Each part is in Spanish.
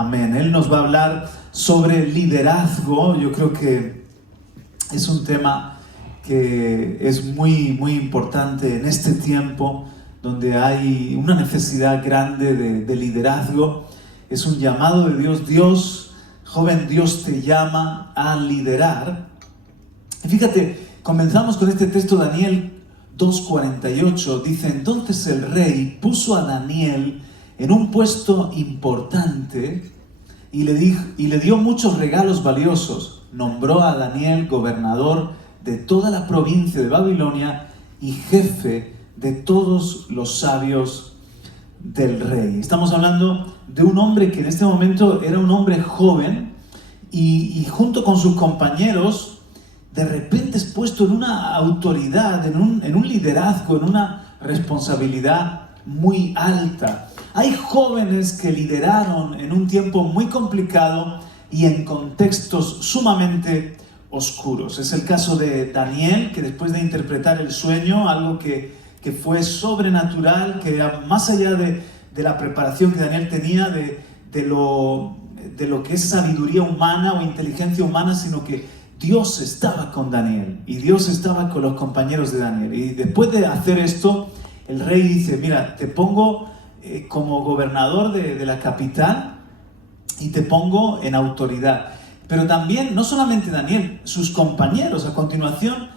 Amén. Él nos va a hablar sobre liderazgo. Yo creo que es un tema que es muy importante en este tiempo donde hay una necesidad grande de liderazgo. Es un llamado de Dios. Dios, joven, Dios te llama a liderar. Y fíjate, comenzamos con este texto, Daniel 2:48. Dice: entonces el rey puso a Daniel en un puesto importante y le dio muchos regalos valiosos. Nombró a Daniel gobernador de toda la provincia de Babilonia y jefe de todos los sabios del rey. Estamos hablando de un hombre que en este momento era un hombre joven y junto con sus compañeros de repente es puesto en una autoridad, en un liderazgo, en una responsabilidad muy alta. Hay jóvenes que lideraron en un tiempo muy complicado y en contextos sumamente oscuros. Es el caso de Daniel, que después de interpretar el sueño, algo que fue sobrenatural, que era más allá de la preparación que Daniel tenía, de lo que es sabiduría humana o inteligencia humana, sino que Dios estaba con Daniel y Dios estaba con los compañeros de Daniel. Y después de hacer esto, el rey dice: mira, te pongo como gobernador de la capital y te pongo en autoridad. Pero también, no solamente Daniel, sus compañeros. A continuación,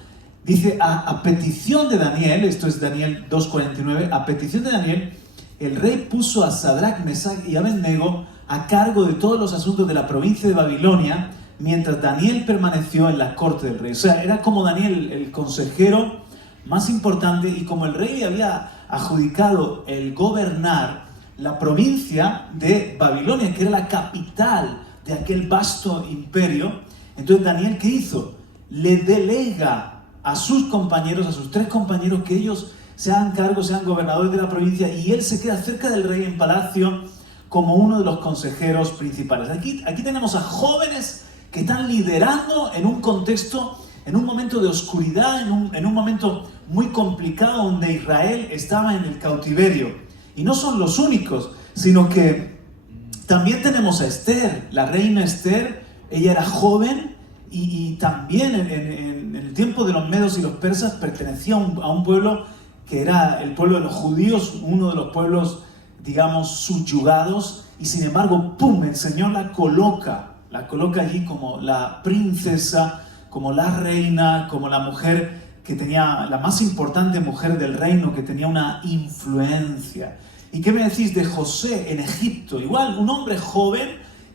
dice, a petición de Daniel, esto es Daniel 2:49, a petición de Daniel, el rey puso a Sadrach, Mesach y Abednego a cargo de todos los asuntos de la provincia de Babilonia, mientras Daniel permaneció en la corte del rey. O sea, era como Daniel el consejero más importante, y como el rey había adjudicado el gobernar la provincia de Babilonia, que era la capital de aquel vasto imperio, entonces Daniel, ¿qué hizo? Le delega a sus compañeros, a sus 3 compañeros, que ellos se hagan cargo, sean gobernadores de la provincia, y él se queda cerca del rey en palacio como uno de los consejeros principales. Aquí tenemos a jóvenes que están liderando en un contexto, en un momento de oscuridad, en un momento muy complicado donde Israel estaba en el cautiverio. Y no son los únicos, sino que también tenemos a Esther, la reina Esther. Ella era joven y también en el tiempo de los medos y los persas pertenecía a un pueblo que era el pueblo de los judíos, uno de los pueblos, digamos, subyugados. Y sin embargo, ¡pum!, el Señor la coloca allí como la princesa, como la reina, como la mujer que tenía, la más importante mujer del reino, que tenía una influencia. ¿Y qué me decís de José en Egipto? Igual, un hombre joven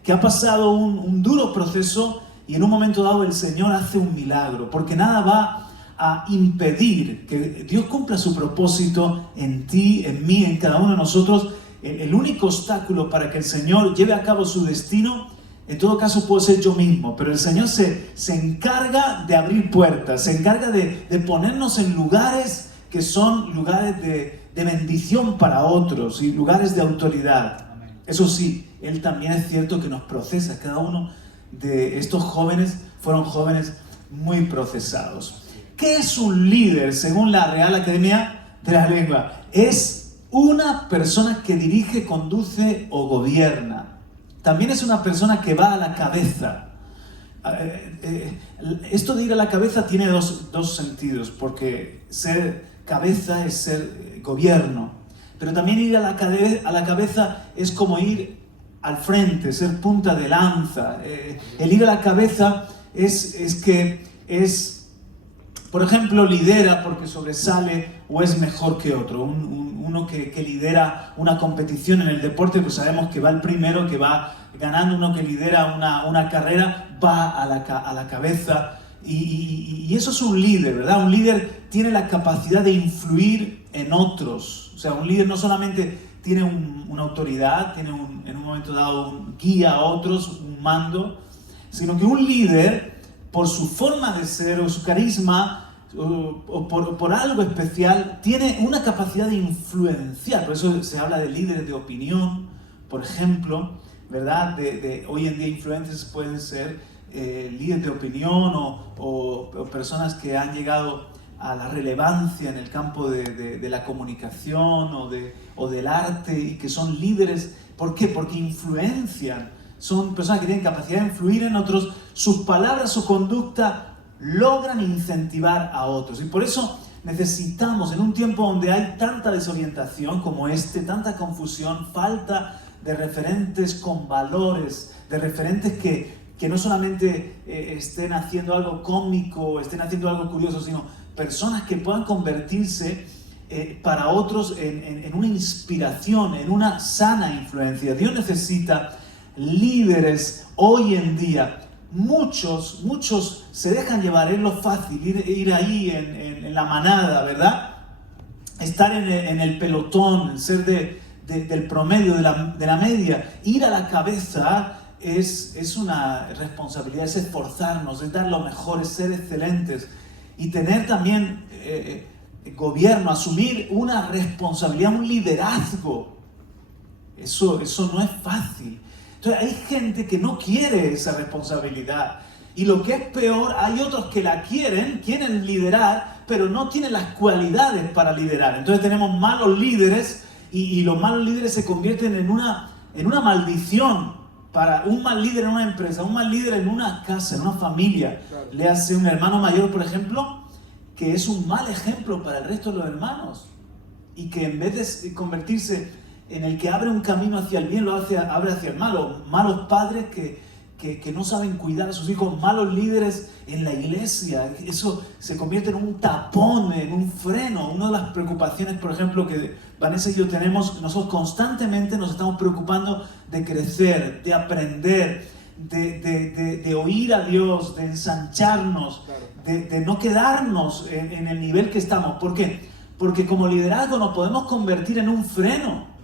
que ha pasado un duro proceso, y en un momento dado el Señor hace un milagro, porque nada va a impedir que Dios cumpla su propósito en ti, en mí, en cada uno de nosotros. El único obstáculo para que el Señor lleve a cabo su destino, en todo caso, puedo ser yo mismo, pero el Señor se encarga de abrir puertas, se encarga de ponernos en lugares que son lugares de bendición para otros y lugares de autoridad. Eso sí, Él también es cierto que nos procesa. Cada uno de estos jóvenes fueron jóvenes muy procesados. ¿Qué es un líder según la Real Academia de la Lengua? Es una persona que dirige, conduce o gobierna. También es una persona que va a la cabeza. Esto de ir a la cabeza tiene dos sentidos, porque ser cabeza es ser gobierno, pero también ir a la cabeza es como ir al frente, ser punta de lanza. El ir a la cabeza es que por ejemplo, lidera porque sobresale o es mejor que otro. Uno que lidera una competición en el deporte, pues sabemos que va el primero, que va ganando. Uno que lidera una carrera va a la cabeza. Y eso es un líder, ¿verdad? Un líder tiene la capacidad de influir en otros. O sea, un líder no solamente tiene una autoridad, tiene en un momento dado un guía a otros, un mando, sino que un líder, por su forma de ser o su carisma o por algo especial, tiene una capacidad de influenciar. Por eso se habla de líderes de opinión, por ejemplo, ¿verdad? Hoy en día influencers pueden ser líderes de opinión o personas que han llegado a la relevancia en el campo de la comunicación o del arte, y que son líderes ¿Por qué? Porque influencian. Son personas que tienen capacidad de influir en otros. Sus palabras, su conducta logran incentivar a otros. Y por eso necesitamos, en un tiempo donde hay tanta desorientación como tanta confusión, falta de referentes con valores, de referentes que no solamente estén haciendo algo cómico, estén haciendo algo curioso, sino personas que puedan convertirse para otros en una inspiración, en una sana influencia. Dios necesita líderes hoy en día. Muchos se dejan llevar, es lo fácil, ir ahí en la manada, ¿verdad? Estar en el pelotón, ser del promedio, de la media. Ir a la cabeza es una responsabilidad, es esforzarnos, es dar lo mejor, es ser excelentes. Y tener también gobierno, asumir una responsabilidad, un liderazgo. Eso no es fácil. Entonces hay gente que no quiere esa responsabilidad. Y lo que es peor, hay otros que la quieren liderar, pero no tienen las cualidades para liderar. Entonces tenemos malos líderes y los malos líderes se convierten en una maldición para un mal líder en una empresa, un mal líder en una casa, en una familia. Claro. Le hace un hermano mayor, por ejemplo, que es un mal ejemplo para el resto de los hermanos y que en vez de convertirse en el que abre un camino hacia el bien, abre hacia el malo. Malos padres que no saben cuidar a sus hijos, malos líderes en la iglesia. Eso se convierte en un tapón, en un freno. Una de las preocupaciones, por ejemplo, que Vanessa y yo tenemos, nosotros constantemente nos estamos preocupando de crecer, de aprender, de oír a Dios, de ensancharnos, de no quedarnos en el nivel que estamos. ¿Por qué? Porque como liderazgo nos podemos convertir en un freno.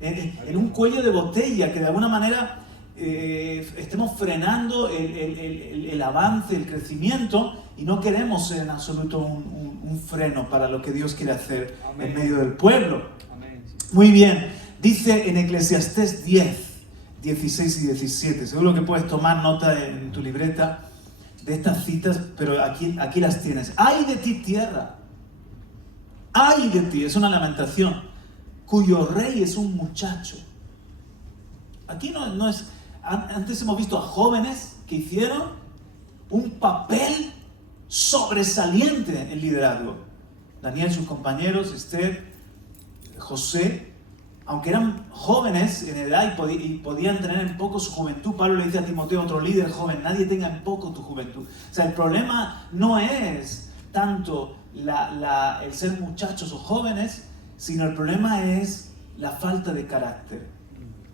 En un cuello de botella, que de alguna manera estemos frenando el avance, el crecimiento, y no queremos ser en absoluto un freno para lo que Dios quiere hacer. Amén. En medio del pueblo. Amén. Muy bien, dice en Eclesiastés 10, 16 y 17, seguro que puedes tomar nota en tu libreta de estas citas, pero aquí las tienes. ¡Ay de ti, tierra! ¡Ay de ti! Es una lamentación. Cuyo rey es un muchacho. Aquí no es... Antes hemos visto a jóvenes que hicieron un papel sobresaliente en liderazgo. Daniel, sus compañeros, Esther, José, aunque eran jóvenes en edad y podían tener en poco su juventud. Pablo le dice a Timoteo, otro líder joven, nadie tenga en poco tu juventud. O sea, el problema no es tanto el ser muchachos o jóvenes, sino el problema es la falta de carácter,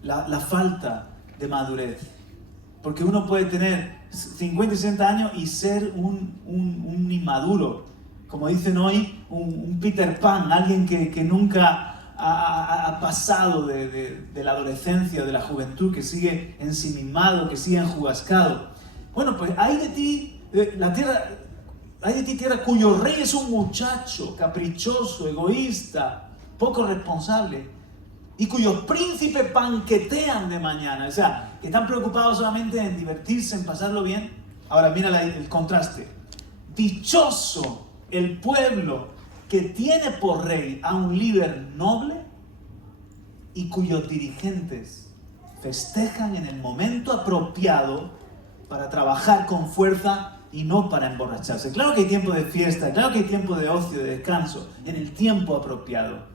la falta de madurez. Porque uno puede tener 50 y 60 años y ser un inmaduro. Como dicen hoy, un Peter Pan, alguien que nunca ha pasado de la adolescencia, de la juventud, que sigue ensimismado, que sigue enjugascado. Bueno, pues hay de ti, tierra, cuyo rey es un muchacho caprichoso, egoísta, poco responsable, y cuyos príncipes banquetean de mañana, o sea, que están preocupados solamente en divertirse, en pasarlo bien. Ahora mira el contraste. Dichoso el pueblo que tiene por rey a un líder noble y cuyos dirigentes festejan en el momento apropiado para trabajar con fuerza y no para emborracharse. Claro que hay tiempo de fiesta, claro que hay tiempo de ocio, de descanso, en el tiempo apropiado.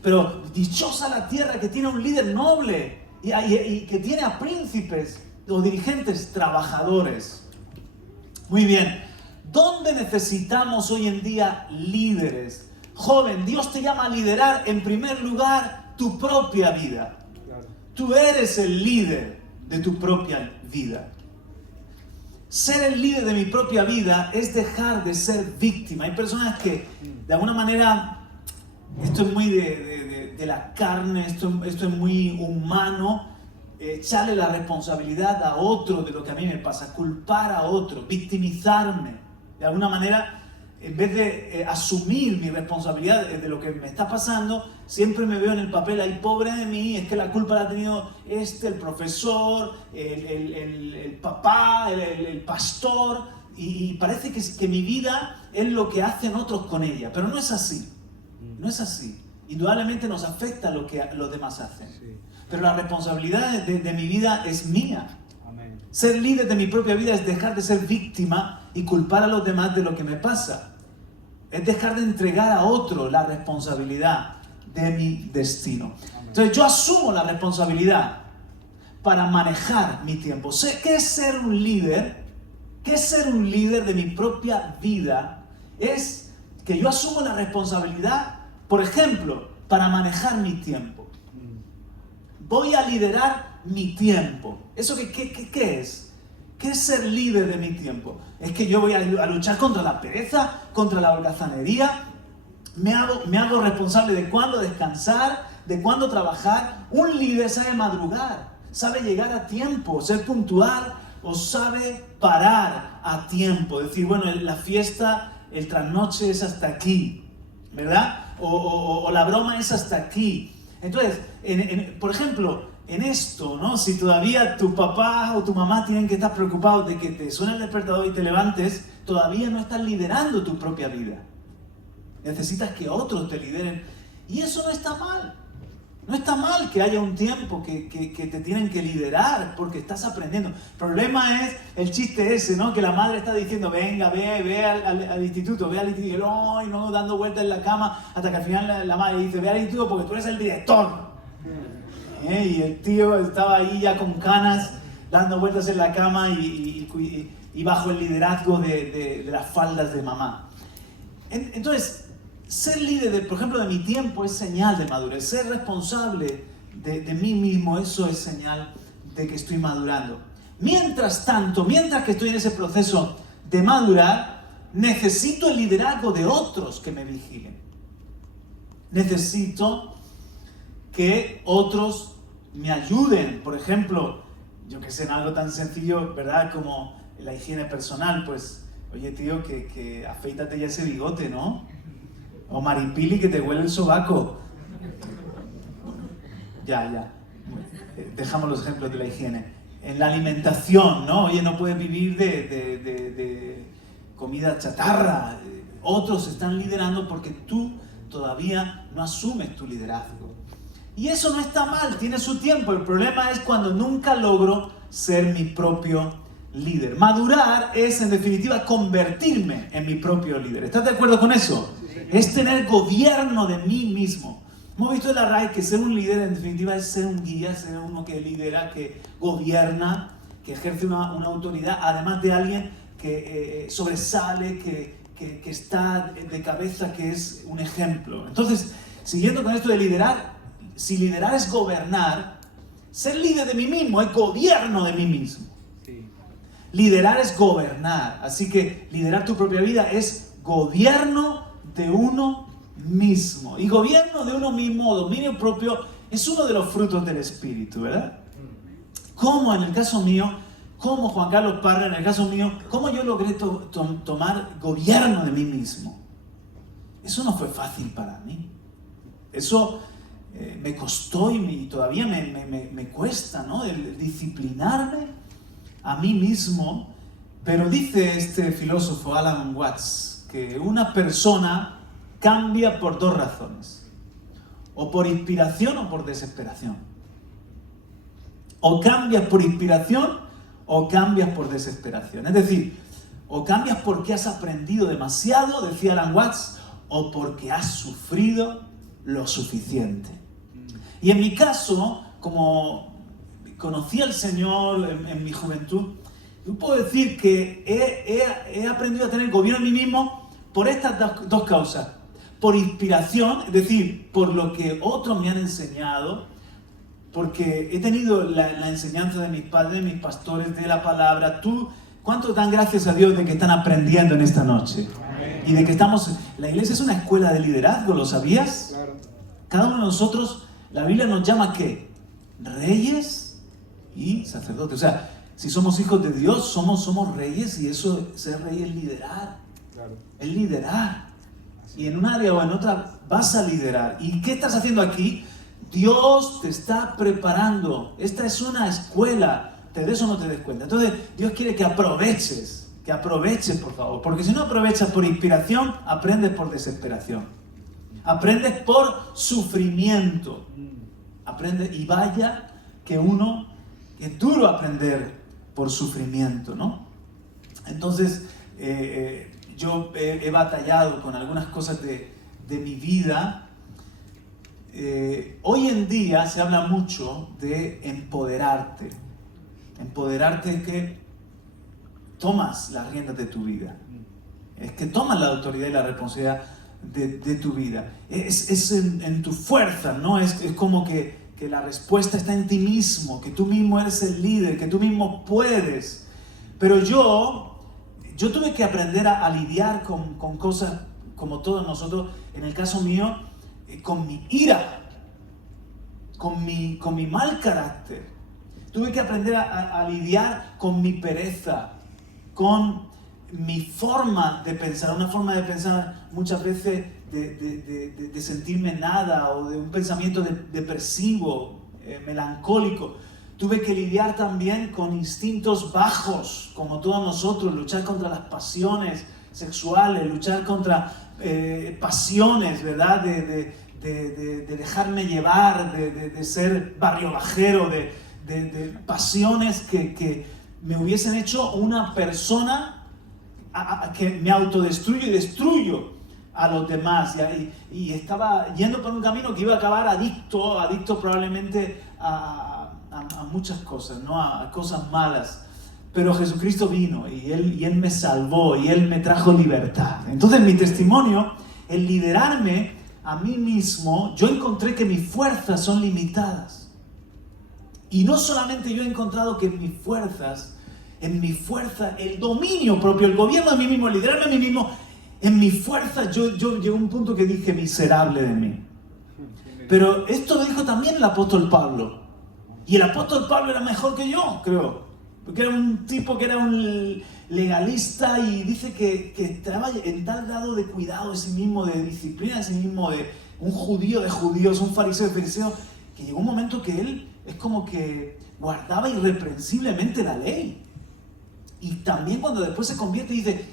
Pero dichosa la tierra que tiene un líder noble y que tiene a príncipes o dirigentes trabajadores. Muy bien, ¿dónde necesitamos hoy en día líderes? Joven, Dios te llama a liderar en primer lugar tu propia vida. Tú eres el líder de tu propia vida. Ser el líder de mi propia vida es dejar de ser víctima. Hay personas que de alguna manera... Esto es muy de la carne, esto es muy humano, echarle la responsabilidad a otro de lo que a mí me pasa, culpar a otro, victimizarme. De alguna manera, en vez de asumir mi responsabilidad de lo que me está pasando, siempre me veo en el papel, ay, pobre de mí, es que la culpa la ha tenido el profesor, el papá, el pastor, y parece que mi vida es lo que hacen otros con ella, pero no es así. No es así. Indudablemente nos afecta lo que los demás hacen. Sí. pero la responsabilidad de mi vida es mía. Amén. Ser líder de mi propia vida es dejar de ser víctima y culpar a los demás de lo que me pasa. Es dejar de entregar a otro la responsabilidad de mi destino. Entonces yo asumo la responsabilidad para manejar mi tiempo. ¿Qué es ser un líder? ¿Qué es ser un líder de mi propia vida? Es que yo asumo la responsabilidad, por ejemplo, para manejar mi tiempo. Voy a liderar mi tiempo. ¿Eso qué es? ¿Qué es ser líder de mi tiempo? Es que yo voy a luchar contra la pereza, contra la holgazanería. Me hago responsable de cuándo descansar, de cuándo trabajar. Un líder sabe madrugar, sabe llegar a tiempo, ser puntual, o sabe parar a tiempo. Decir, bueno, la fiesta, el trasnoche es hasta aquí, ¿verdad? O la broma es hasta aquí. Entonces, por ejemplo, en esto, ¿no? Si todavía tu papá o tu mamá tienen que estar preocupados de que te suene el despertador y te levantes, todavía no estás liderando tu propia vida. Necesitas que otros te lideren. Y eso no está mal. No está mal que haya un tiempo que te tienen que liderar porque estás aprendiendo. El problema es el chiste ese, ¿no? Que la madre está diciendo, venga, ve al instituto, ve al instituto, y no dando vueltas en la cama, hasta que al final la madre dice, ve al instituto porque tú eres el director. Y el tío estaba ahí ya con canas, dando vueltas en la cama y bajo el liderazgo de las faldas de mamá. Entonces, ser líder, por ejemplo, de mi tiempo es señal de madurez. Ser responsable de mí mismo, eso es señal de que estoy madurando. Mientras tanto, mientras que estoy en ese proceso de madurar, necesito el liderazgo de otros que me vigilen. Necesito que otros me ayuden. Por ejemplo, yo que sé, en algo tan sencillo, ¿verdad? Como la higiene personal, pues, oye tío, que afeítate ya ese bigote, ¿no? O Maripili, que te huele el sobaco. Ya. Dejamos los ejemplos de la higiene. En la alimentación, ¿no? Oye, no puedes vivir de comida chatarra. Otros están liderando porque tú todavía no asumes tu liderazgo. Y eso no está mal, tiene su tiempo. El problema es cuando nunca logro ser mi propio líder. Madurar es, en definitiva, convertirme en mi propio líder. ¿Estás de acuerdo con eso? Es tener gobierno de mí mismo. Hemos visto en la RAI que ser un líder, en definitiva, es ser un guía, ser uno que lidera, que gobierna, que ejerce una autoridad, además de alguien que sobresale, que está de cabeza, que es un ejemplo. Entonces, siguiendo con esto de liderar, si liderar es gobernar, ser líder de mí mismo es gobierno de mí mismo. Sí. Liderar es gobernar, así que liderar tu propia vida es gobierno de uno mismo. Y gobierno de uno mismo, dominio propio, es uno de los frutos del Espíritu, ¿verdad? Como en el caso mío, como Juan Carlos Parra, en el caso mío, cómo yo logré tomar gobierno de mí mismo. Eso no fue fácil para mí. Eso me costó y todavía me cuesta, ¿no? El disciplinarme a mí mismo. Pero dice este filósofo Alan Watts que una persona cambia por dos razones: o por inspiración o por desesperación. O cambias por inspiración o cambias por desesperación. Es decir, o cambias porque has aprendido demasiado, decía Alan Watts, o porque has sufrido lo suficiente. Y en mi caso, como conocí al Señor en mi juventud, yo puedo decir que he aprendido a tener gobierno en mí mismo por estas dos causas. Por inspiración, es decir, por lo que otros me han enseñado, porque he tenido la enseñanza de mis padres, de mis pastores, de la palabra. ¿Cuánto dan gracias a Dios de que están aprendiendo en esta noche? Amén. Y de que la iglesia es una escuela de liderazgo, ¿lo sabías? Claro. Cada uno de nosotros, la Biblia nos llama ¿qué? Reyes y sacerdotes. O sea, si somos hijos de Dios, somos reyes, y eso, ser rey es liderar. Claro. Es liderar. Y en un área o en otra vas a liderar. ¿Y qué estás haciendo aquí? Dios te está preparando. Esta es una escuela. Te des o no te des cuenta. Entonces, Dios quiere que aproveches, por favor. Porque si no aprovechas por inspiración, aprendes por desesperación. Aprendes por sufrimiento. aprende, y vaya que es duro aprender por sufrimiento, ¿no? Entonces, yo he batallado con algunas cosas de mi vida. Hoy en día se habla mucho de empoderarte. Empoderarte es que tomas las riendas de tu vida. Es que tomas la autoridad y la responsabilidad de tu vida. Es en tu fuerza, ¿no? Es como que la respuesta está en ti mismo, que tú mismo eres el líder, que tú mismo puedes. Pero yo tuve que aprender a lidiar con cosas como todos nosotros, en el caso mío, con mi ira, con mi mal carácter. Tuve que aprender a lidiar con mi pereza, con mi forma de pensar, una forma de pensar muchas veces de sentirme nada, o de un pensamiento depresivo, melancólico. Tuve que lidiar también con instintos bajos, como todos nosotros, luchar contra las pasiones sexuales, luchar contra pasiones, ¿verdad? De dejarme llevar, de ser barrio bajero, de pasiones que me hubiesen hecho una persona que me autodestruyo y destruyo a los demás. Y estaba yendo por un camino que iba a acabar adicto probablemente a muchas cosas, ¿no? A cosas malas. Pero Jesucristo vino y Él me salvó y Él me trajo libertad. Entonces mi testimonio, el liderarme a mí mismo, yo encontré que mis fuerzas son limitadas. Y no solamente yo he encontrado que en mi fuerza, el dominio propio, el gobierno de mí mismo, el liderarme a mí mismo, en mi fuerza yo llegué a un punto que dije, miserable de mí. Pero esto lo dijo también el apóstol Pablo. Y el apóstol Pablo era mejor que yo, creo. Porque era un tipo que era un legalista y dice que estaba en tal grado de cuidado de sí mismo, de disciplina de sí mismo, de un judío de judíos, un fariseo de fariseos, que llegó un momento que él es como que guardaba irreprensiblemente la ley. Y también cuando después se convierte y dice,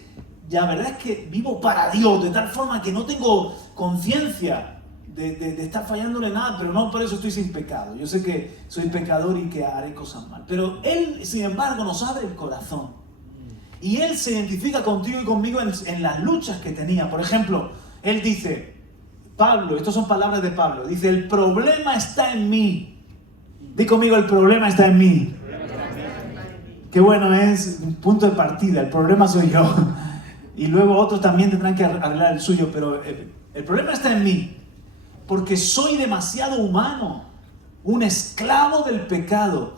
la verdad es que vivo para Dios, de tal forma que no tengo conciencia de estar fallándole nada, pero no por eso estoy sin pecado. Yo sé que soy pecador y que haré cosas mal. Pero Él, sin embargo, nos abre el corazón. Y Él se identifica contigo y conmigo en las luchas que tenía. Por ejemplo, Él dice, Pablo, estas son palabras de Pablo, dice, el problema está en mí. Di conmigo, el problema está en mí. Qué bueno, es un punto de partida, el problema soy yo. Y luego otros también tendrán que arreglar el suyo, pero el problema está en mí. Porque soy demasiado humano, un esclavo del pecado.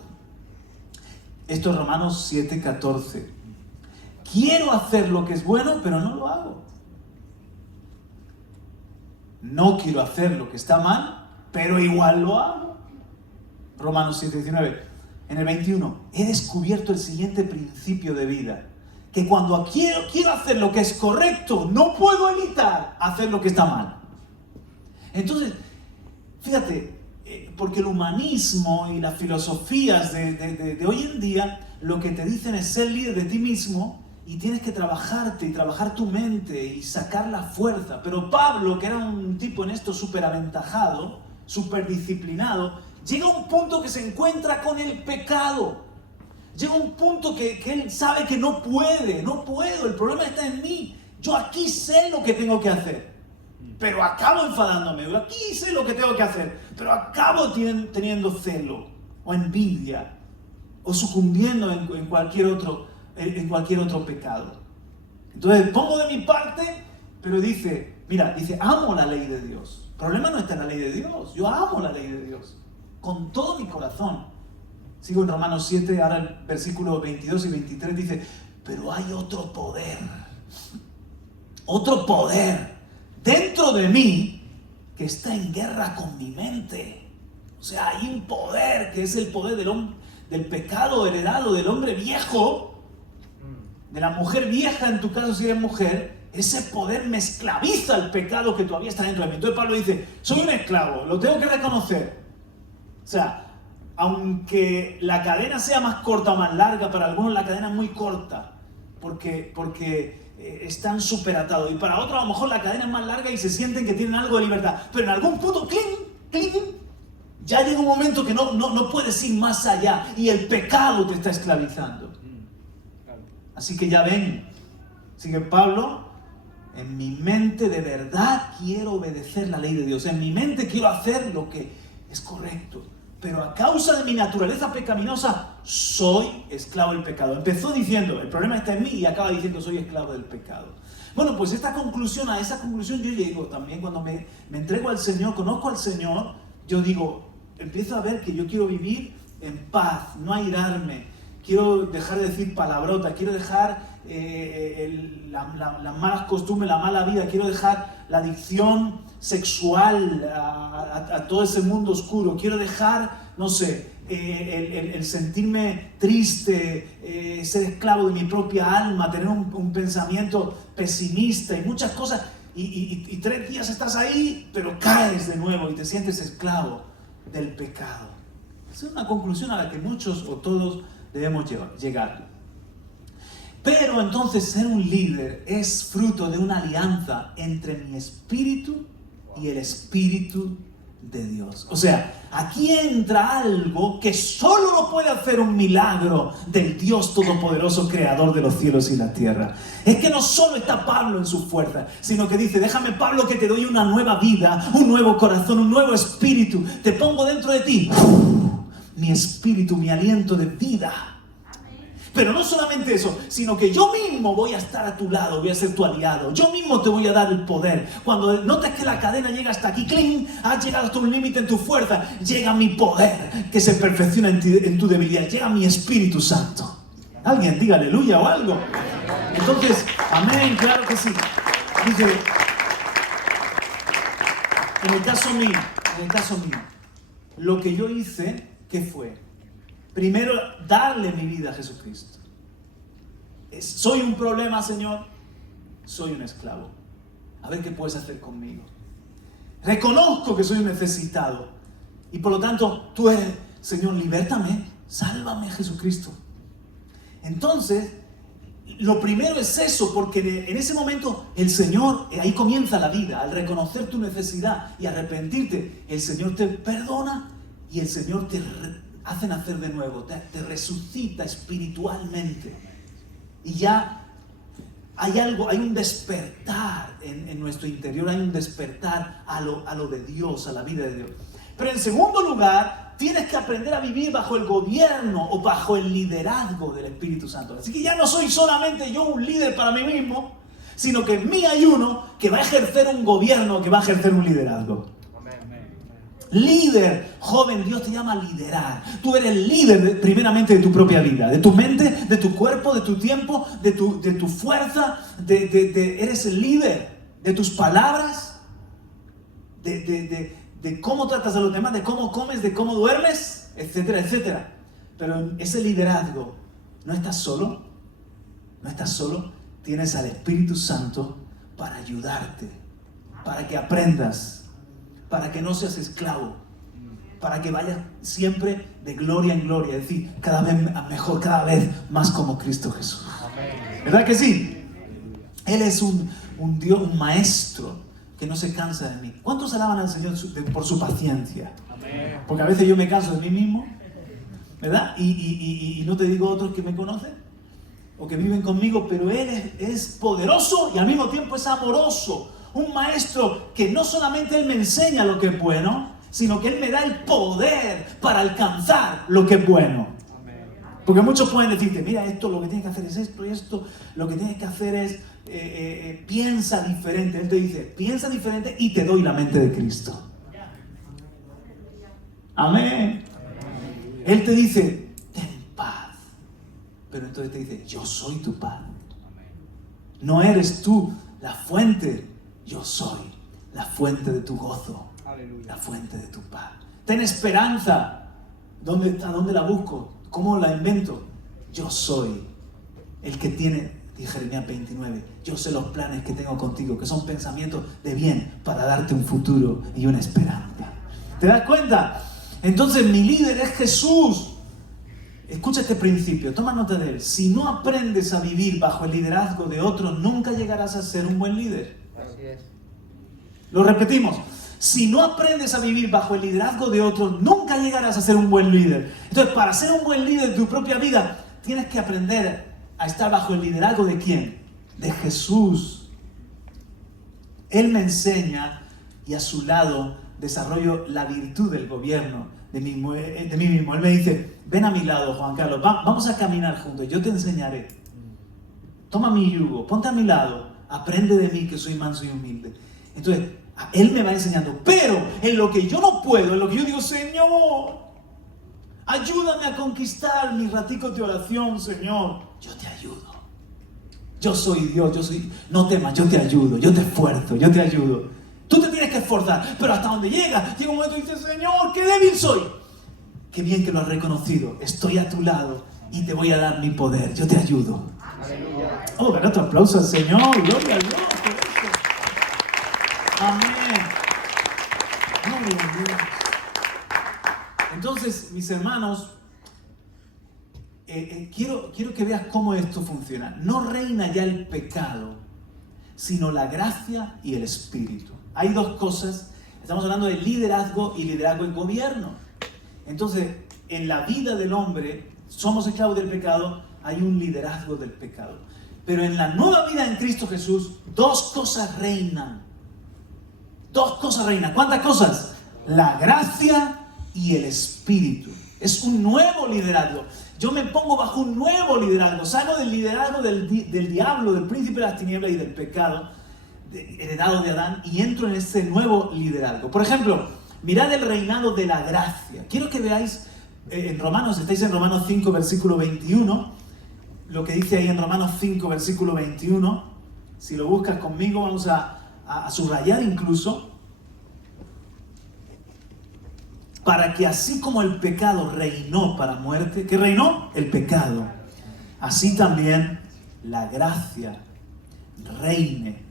Esto es Romanos 7:14. Quiero hacer lo que es bueno, pero no lo hago. No quiero hacer lo que está mal, pero igual lo hago. Romanos 7:19. En el 21, he descubierto el siguiente principio de vida. Que cuando quiero hacer lo que es correcto, no puedo evitar hacer lo que está mal. Entonces, fíjate, porque el humanismo y las filosofías de hoy en día lo que te dicen es ser líder de ti mismo y tienes que trabajarte y trabajar tu mente y sacar la fuerza. Pero Pablo, que era un tipo en esto súper aventajado, súper disciplinado, llega a un punto que se encuentra con el pecado. Llega a un punto que él sabe que no puedo, el problema está en mí. Yo aquí sé lo que tengo que hacer. Pero acabo enfadándome, yo aquí sé lo que tengo que hacer, pero acabo teniendo celo, o envidia, o sucumbiendo en cualquier otro pecado. Entonces pongo de mi parte, pero dice, amo la ley de Dios. El problema no está en la ley de Dios, yo amo la ley de Dios, con todo mi corazón. Sigo en Romanos 7, ahora el versículo 22 y 23 dice, pero hay otro poder dentro de mí que está en guerra con mi mente. O sea, hay un poder que es el poder del pecado heredado del hombre viejo, de la mujer vieja, en tu caso si eres mujer. Ese poder me esclaviza al pecado que todavía está dentro de mí. Entonces Pablo dice, soy un esclavo, lo tengo que reconocer. O sea, aunque la cadena sea más corta o más larga, para algunos la cadena es muy corta, porque están súper atados. Y para otros a lo mejor la cadena es más larga y se sienten que tienen algo de libertad. Pero en algún punto, ¡cling! Ya llega un momento que no puedes ir más allá y el pecado te está esclavizando. Así que ya ven, sigue Pablo, en mi mente de verdad quiero obedecer la ley de Dios. En mi mente quiero hacer lo que es correcto. Pero a causa de mi naturaleza pecaminosa, soy esclavo del pecado. Empezó diciendo, el problema está en mí, y acaba diciendo, soy esclavo del pecado. Bueno, pues a esa conclusión yo llego también cuando me entrego al Señor, conozco al Señor, yo digo, empiezo a ver que yo quiero vivir en paz, no airarme, quiero dejar de decir palabrotas, quiero dejar las malas costumbres, la mala vida, quiero dejar la adicción sexual a todo ese mundo oscuro, quiero dejar, no sé, el sentirme triste, ser esclavo de mi propia alma, tener un pensamiento pesimista y muchas cosas, y 3 días estás ahí, pero caes de nuevo y te sientes esclavo del pecado. Esa es una conclusión a la que muchos o todos debemos llegar. Pero entonces ser un líder es fruto de una alianza entre mi espíritu y el Espíritu de Dios. O sea, aquí entra algo que solo lo puede hacer un milagro del Dios Todopoderoso, Creador de los cielos y la tierra. Es que no solo está Pablo en su fuerza, sino que dice, déjame Pablo que te doy una nueva vida, un nuevo corazón, un nuevo espíritu. Te pongo dentro de ti mi espíritu, mi aliento de vida. Pero no solamente eso, sino que yo mismo voy a estar a tu lado, voy a ser tu aliado. Yo mismo te voy a dar el poder. Cuando notes que la cadena llega hasta aquí, ¡cling!, has llegado hasta un límite en tu fuerza, llega mi poder que se perfecciona en tu debilidad. Llega mi Espíritu Santo. Alguien diga aleluya o algo. Entonces, amén, claro que sí. Dice, en el caso mío, lo que yo hice, ¿qué fue? Primero, darle mi vida a Jesucristo. ¿Soy un problema, Señor? Soy un esclavo. A ver qué puedes hacer conmigo. Reconozco que soy un necesitado. Y por lo tanto, tú eres, Señor, libértame, sálvame, Jesucristo. Entonces, lo primero es eso, porque en ese momento el Señor, ahí comienza la vida. Al reconocer tu necesidad y arrepentirte, el Señor te perdona y el Señor te hace nacer de nuevo, te resucita espiritualmente. Y ya hay un despertar en nuestro interior, hay un despertar a lo de Dios, a la vida de Dios. Pero en segundo lugar, tienes que aprender a vivir bajo el gobierno o bajo el liderazgo del Espíritu Santo. Así que ya no soy solamente yo un líder para mí mismo, sino que en mí hay uno que va a ejercer un gobierno, que va a ejercer un liderazgo. Líder, joven, Dios te llama a liderar. Tú eres líder primeramente de tu propia vida, de tu mente, de tu cuerpo, de tu tiempo, de tu fuerza, eres el líder de tus palabras, de cómo tratas a los demás, de cómo comes, de cómo duermes, etcétera, etcétera. Pero en ese liderazgo no estás solo, tienes al Espíritu Santo para ayudarte, para que aprendas, para que no seas esclavo, para que vayas siempre de gloria en gloria, es decir, cada vez mejor, cada vez más como Cristo Jesús. ¿Verdad que sí? Él es un Dios, un maestro que no se cansa de mí. ¿Cuántos alaban al Señor por su paciencia? Porque a veces yo me canso de mí mismo, ¿verdad? Y no te digo otros que me conocen o que viven conmigo, pero Él es poderoso y al mismo tiempo es amoroso. Un maestro que no solamente Él me enseña lo que es bueno, sino que Él me da el poder para alcanzar lo que es bueno. Porque muchos pueden decirte, mira, esto lo que tienes que hacer es esto y esto, lo que tienes que hacer es piensa diferente. Él te dice, piensa diferente y te doy la mente de Cristo. Amén. Él te dice, ten paz. Pero entonces te dice, yo soy tu paz. No eres tú la fuente. Yo soy la fuente de tu gozo, la fuente de tu paz. Ten esperanza. ¿Dónde está? ¿Dónde la busco? ¿Cómo la invento? Yo soy el que tiene, dice Jeremías 29, yo sé los planes que tengo contigo, que son pensamientos de bien para darte un futuro y una esperanza. ¿Te das cuenta? Entonces mi líder es Jesús. Escucha este principio, toma nota de él. Si no aprendes a vivir bajo el liderazgo de otros, nunca llegarás a ser un buen líder. Lo repetimos. Si no aprendes a vivir bajo el liderazgo de otros, nunca llegarás a ser un buen líder. Entonces, para ser un buen líder de tu propia vida, tienes que aprender a estar bajo el liderazgo ¿de quién? De Jesús. Él me enseña y a su lado desarrollo la virtud del gobierno de mí mismo. Él me dice, ven a mi lado, Juan Carlos, vamos a caminar juntos, yo te enseñaré. Toma mi yugo, ponte a mi lado, aprende de mí que soy manso y humilde. Entonces, Él me va enseñando, pero en lo que yo no puedo, en lo que yo digo, Señor, ayúdame a conquistar mis raticos de oración, Señor, yo te ayudo. Yo soy Dios, no temas, yo te ayudo, yo te esfuerzo, yo te ayudo. Tú te tienes que esforzar, pero hasta donde llega un momento y dices, Señor, qué débil soy. Qué bien que lo has reconocido, estoy a tu lado y te voy a dar mi poder, yo te ayudo. Aleluya. Oh, dale otro aplauso al Señor, gloria a Dios. Amén. Gloria a Dios. Entonces, mis hermanos, quiero que veas cómo esto funciona. No reina ya el pecado, sino la gracia y el espíritu. Hay dos cosas. Estamos hablando de liderazgo y liderazgo en gobierno. Entonces, en la vida del hombre, somos esclavos del pecado, hay un liderazgo del pecado. Pero en la nueva vida en Cristo Jesús, dos cosas reinan. Dos cosas reinan. ¿Cuántas cosas? La gracia y el espíritu. Es un nuevo liderazgo. Yo me pongo bajo un nuevo liderazgo. Salgo del liderazgo del diablo, del príncipe de las tinieblas y del pecado, heredado de Adán, y entro en ese nuevo liderazgo. Por ejemplo, mirad el reinado de la gracia. Quiero que veáis en Romanos, estáis en Romanos 5, versículo 21, lo que dice ahí en Romanos 5, versículo 21. Si lo buscas conmigo, vamos a subrayar incluso. Para que así como el pecado reinó para muerte, ¿qué reinó? El pecado. Así también la gracia reine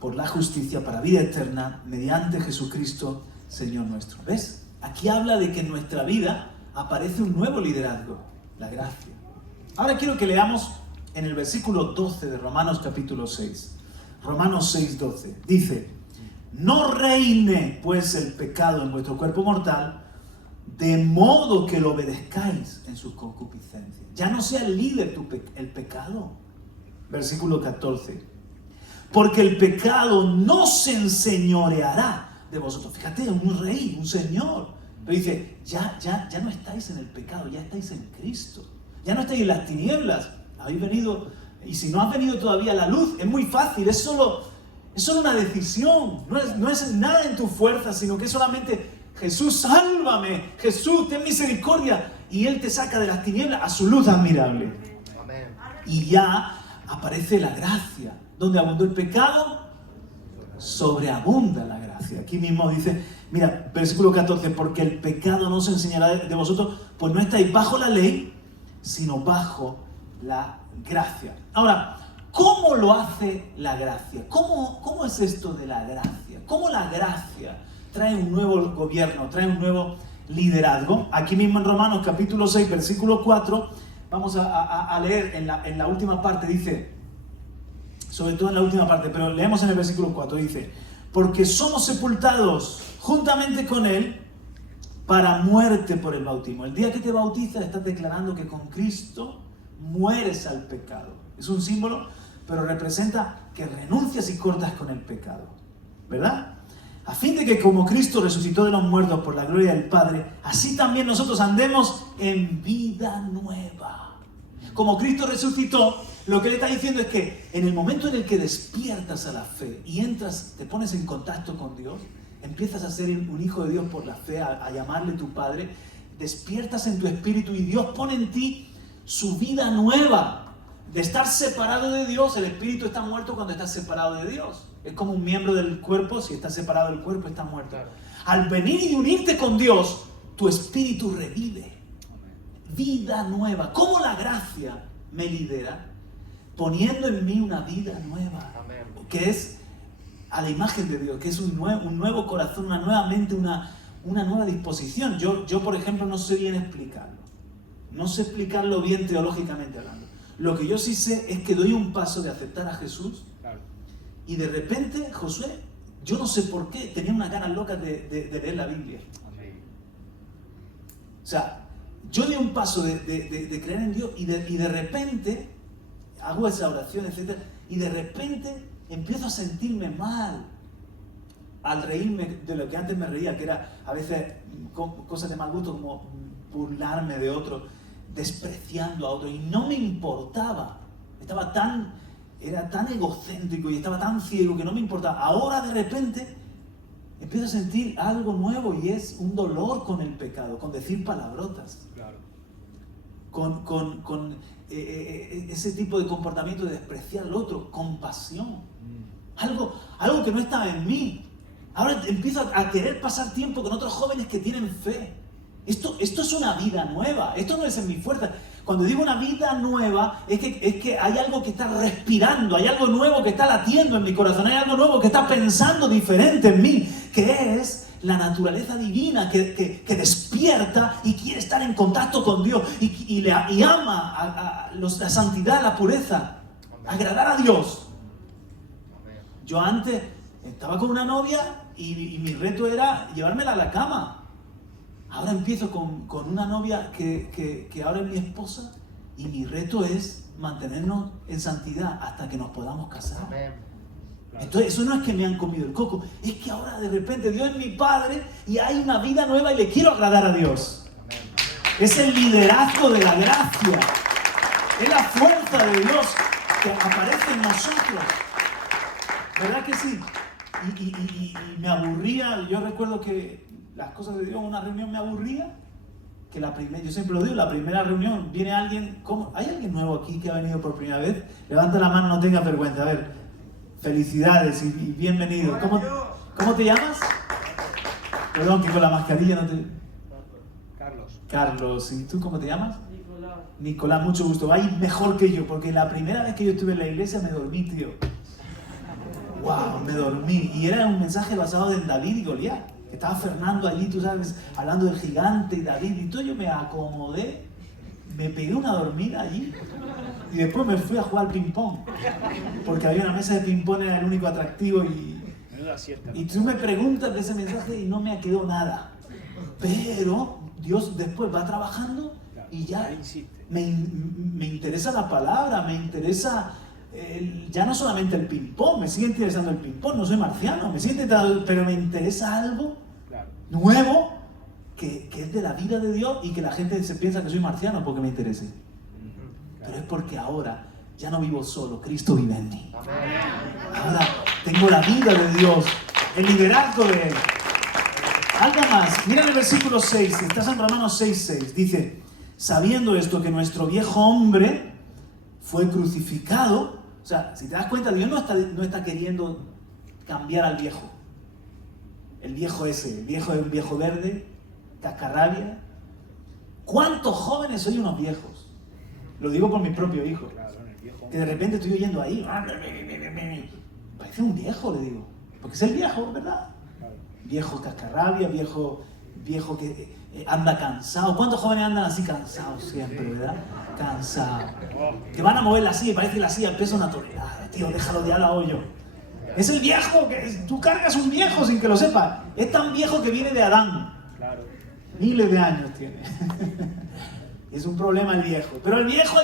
por la justicia para vida eterna mediante Jesucristo, Señor nuestro. ¿Ves? Aquí habla de que en nuestra vida aparece un nuevo liderazgo, la gracia. Ahora quiero que leamos en el versículo 12 de Romanos capítulo 6. Romanos 6, 12. Dice, no reine pues el pecado en vuestro cuerpo mortal, de modo que lo obedezcáis en sus concupiscencias. Ya no sea el líder el pecado. Versículo 14. Porque el pecado no se enseñoreará de vosotros. Fíjate, un rey, un señor. Pero dice, ya no estáis en el pecado, ya estáis en Cristo. Ya no estáis en las tinieblas. Habéis venido, y si no has venido todavía a la luz, es muy fácil, es solo una decisión. No es nada en tu fuerza, sino que es solamente Jesús, sálvame, Jesús, ten misericordia. Y Él te saca de las tinieblas a su luz admirable. Amén. Y ya aparece la gracia. Donde abundó el pecado, sobreabunda la gracia. Aquí mismo dice, mira, versículo 14, porque el pecado no se enseñará de vosotros, pues no estáis bajo la ley, sino bajo la gracia. Ahora, ¿cómo lo hace la gracia? ¿Cómo es esto de la gracia? ¿Cómo la gracia trae un nuevo gobierno, trae un nuevo liderazgo? Aquí mismo en Romanos capítulo 6, versículo 4, vamos a leer en la última parte, dice, sobre todo en la última parte, pero leemos en el versículo 4, dice, porque somos sepultados juntamente con Él para muerte por el bautismo. El día que te bautizas estás declarando que con Cristo mueres al pecado. Es un símbolo, pero representa que renuncias y cortas con el pecado, ¿verdad? A fin de que como Cristo resucitó de los muertos por la gloria del Padre, así también nosotros andemos en vida nueva. Como Cristo resucitó, lo que le está diciendo es que en el momento en el que despiertas a la fe y entras, te pones en contacto con Dios, empiezas a ser un hijo de Dios por la fe, a llamarle tu Padre, despiertas en tu espíritu y Dios pone en ti su vida nueva. De estar separado de Dios, el espíritu está muerto cuando estás separado de Dios. Es como un miembro del cuerpo, si estás separado del cuerpo, está muerto. Al venir y unirte con Dios, tu espíritu revive. Vida nueva. ¿Cómo la gracia me lidera? Poniendo en mí una vida nueva. Que es a la imagen de Dios, que es un nuevo corazón, una nueva mente, una nueva disposición. Yo, por ejemplo, no sé bien explicarlo. No sé explicarlo bien teológicamente hablando. Lo que yo sí sé es que doy un paso de aceptar a Jesús y de repente, Josué, yo no sé por qué, tenía unas ganas locas de leer la Biblia. O sea, yo di un paso de creer en Dios y de repente hago esa oración, etc. Y de repente empiezo a sentirme mal al reírme de lo que antes me reía, que era a veces cosas de mal gusto como burlarme de otro, despreciando a otro, y no me importaba. Era tan egocéntrico y estaba tan ciego que no me importaba. Ahora de repente empiezo a sentir algo nuevo y es un dolor con el pecado, con decir palabrotas. Claro. Con ese tipo de comportamiento de despreciar al otro, compasión. Algo que no estaba en mí. Ahora empiezo a querer pasar tiempo con otros jóvenes que tienen fe. Esto es una vida nueva. Esto no es en mi fuerza. Cuando digo una vida nueva, es que hay algo que está respirando, hay algo nuevo que está latiendo en mi corazón, hay algo nuevo que está pensando diferente en mí, que es la naturaleza divina que despierta y quiere estar en contacto con Dios y ama la santidad, la pureza, agradar a Dios. Yo antes estaba con una novia y mi reto era llevármela a la cama. Ahora empiezo con una novia que ahora es mi esposa y mi reto es mantenernos en santidad hasta que nos podamos casar. Entonces eso no es que me han comido el coco, es que ahora de repente Dios es mi Padre y hay una vida nueva y le quiero agradar a Dios. Es el liderazgo de la gracia, es la fuerza de Dios que aparece en nosotros. ¿Verdad que sí? Y me aburría, yo recuerdo que las cosas de Dios en una reunión me aburría, que yo siempre lo digo, la primera reunión viene alguien, ¿cómo? ¿Hay alguien nuevo aquí que ha venido por primera vez? Levanta la mano, no tenga vergüenza. A ver, felicidades y bienvenido. ¿Cómo te llamas? Perdón, que con la mascarilla no te... Carlos. ¿Y tú cómo te llamas? Nicolás, mucho gusto. Vais mejor que yo, porque la primera vez que yo estuve en la iglesia me dormí, tío. ¡Wow! Me dormí. Y era un mensaje basado en David y Goliat. Estaba Fernando allí, tú sabes, hablando del gigante y David y todo. Yo me acomodé, me pegué una dormida allí y después me fui a jugar al ping-pong. Porque había una mesa de ping-pong, era el único atractivo y tú me preguntas de ese mensaje y no me quedó nada. Pero Dios después va trabajando y ya me interesa la palabra, me interesa... ya no solamente el ping-pong, me sigue interesando el ping-pong, no soy marciano, pero me interesa algo nuevo que es de la vida de Dios y que la gente se piensa que soy marciano porque me interese. Pero es porque ahora ya no vivo solo, Cristo vive en mí. Ahora tengo la vida de Dios, el liderazgo de Él. Algo más, mira el versículo 6, estás en Romanos 6:6, dice, sabiendo esto que nuestro viejo hombre fue crucificado. O sea, si te das cuenta, Dios no está queriendo cambiar al viejo. El viejo es un viejo verde, cascarrabia. ¿Cuántos jóvenes soy unos viejos? Lo digo por mi propio hijo. Que de repente estoy oyendo ahí. Parece un viejo, le digo. Porque es el viejo, ¿verdad? Viejo cascarrabia, viejo que anda cansado. ¿Cuántos jóvenes andan así cansados siempre, verdad? Cansados. Que van a mover la silla y parece que la silla pesa una tonelada. Tío, déjalo, ya la hago yo. Es el viejo, tú cargas un viejo sin que lo sepas. Es tan viejo que viene de Adán. Miles de años tiene. Es un problema el viejo. Pero el viejo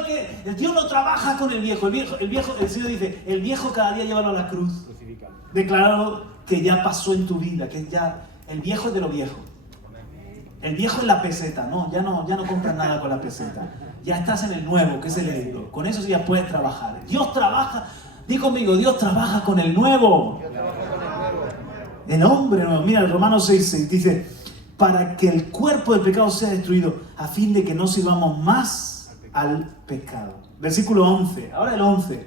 el Dios no trabaja con el viejo. El Señor dice, el viejo cada día llévalo a la cruz. Decláralo que ya pasó en tu vida, que ya el viejo es de lo viejo. El viejo es la peseta, no, ya no compras nada con la peseta. Ya estás en el nuevo, que es el euro. Con eso sí ya puedes trabajar. Dios trabaja, di conmigo, Dios trabaja con el nuevo. El hombre nuevo. Mira, el Romanos 6:6 dice, para que el cuerpo del pecado sea destruido, a fin de que no sirvamos más al pecado. Versículo 11, ahora el 11.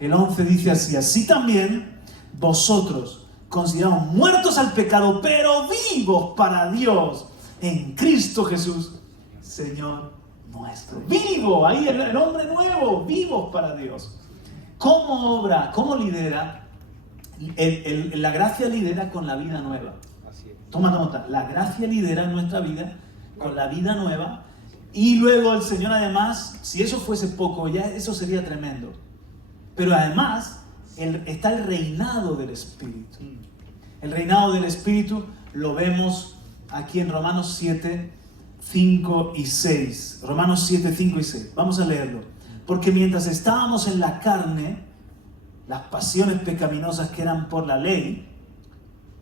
El 11 dice así, así también vosotros considerados muertos al pecado, pero vivos para Dios en Cristo Jesús, Señor nuestro. Vivo, ahí el hombre nuevo, vivos para Dios. ¿Cómo obra? ¿Cómo lidera? La gracia lidera con la vida nueva. Toma nota, la gracia lidera en nuestra vida con la vida nueva. Y luego el Señor además, si eso fuese poco, ya eso sería tremendo. Pero además está el reinado del Espíritu. El reinado del Espíritu lo vemos aquí en Romanos 7, 5 y 6. Romanos 7, 5 y 6. Vamos a leerlo. Porque mientras estábamos en la carne, las pasiones pecaminosas que eran por la ley,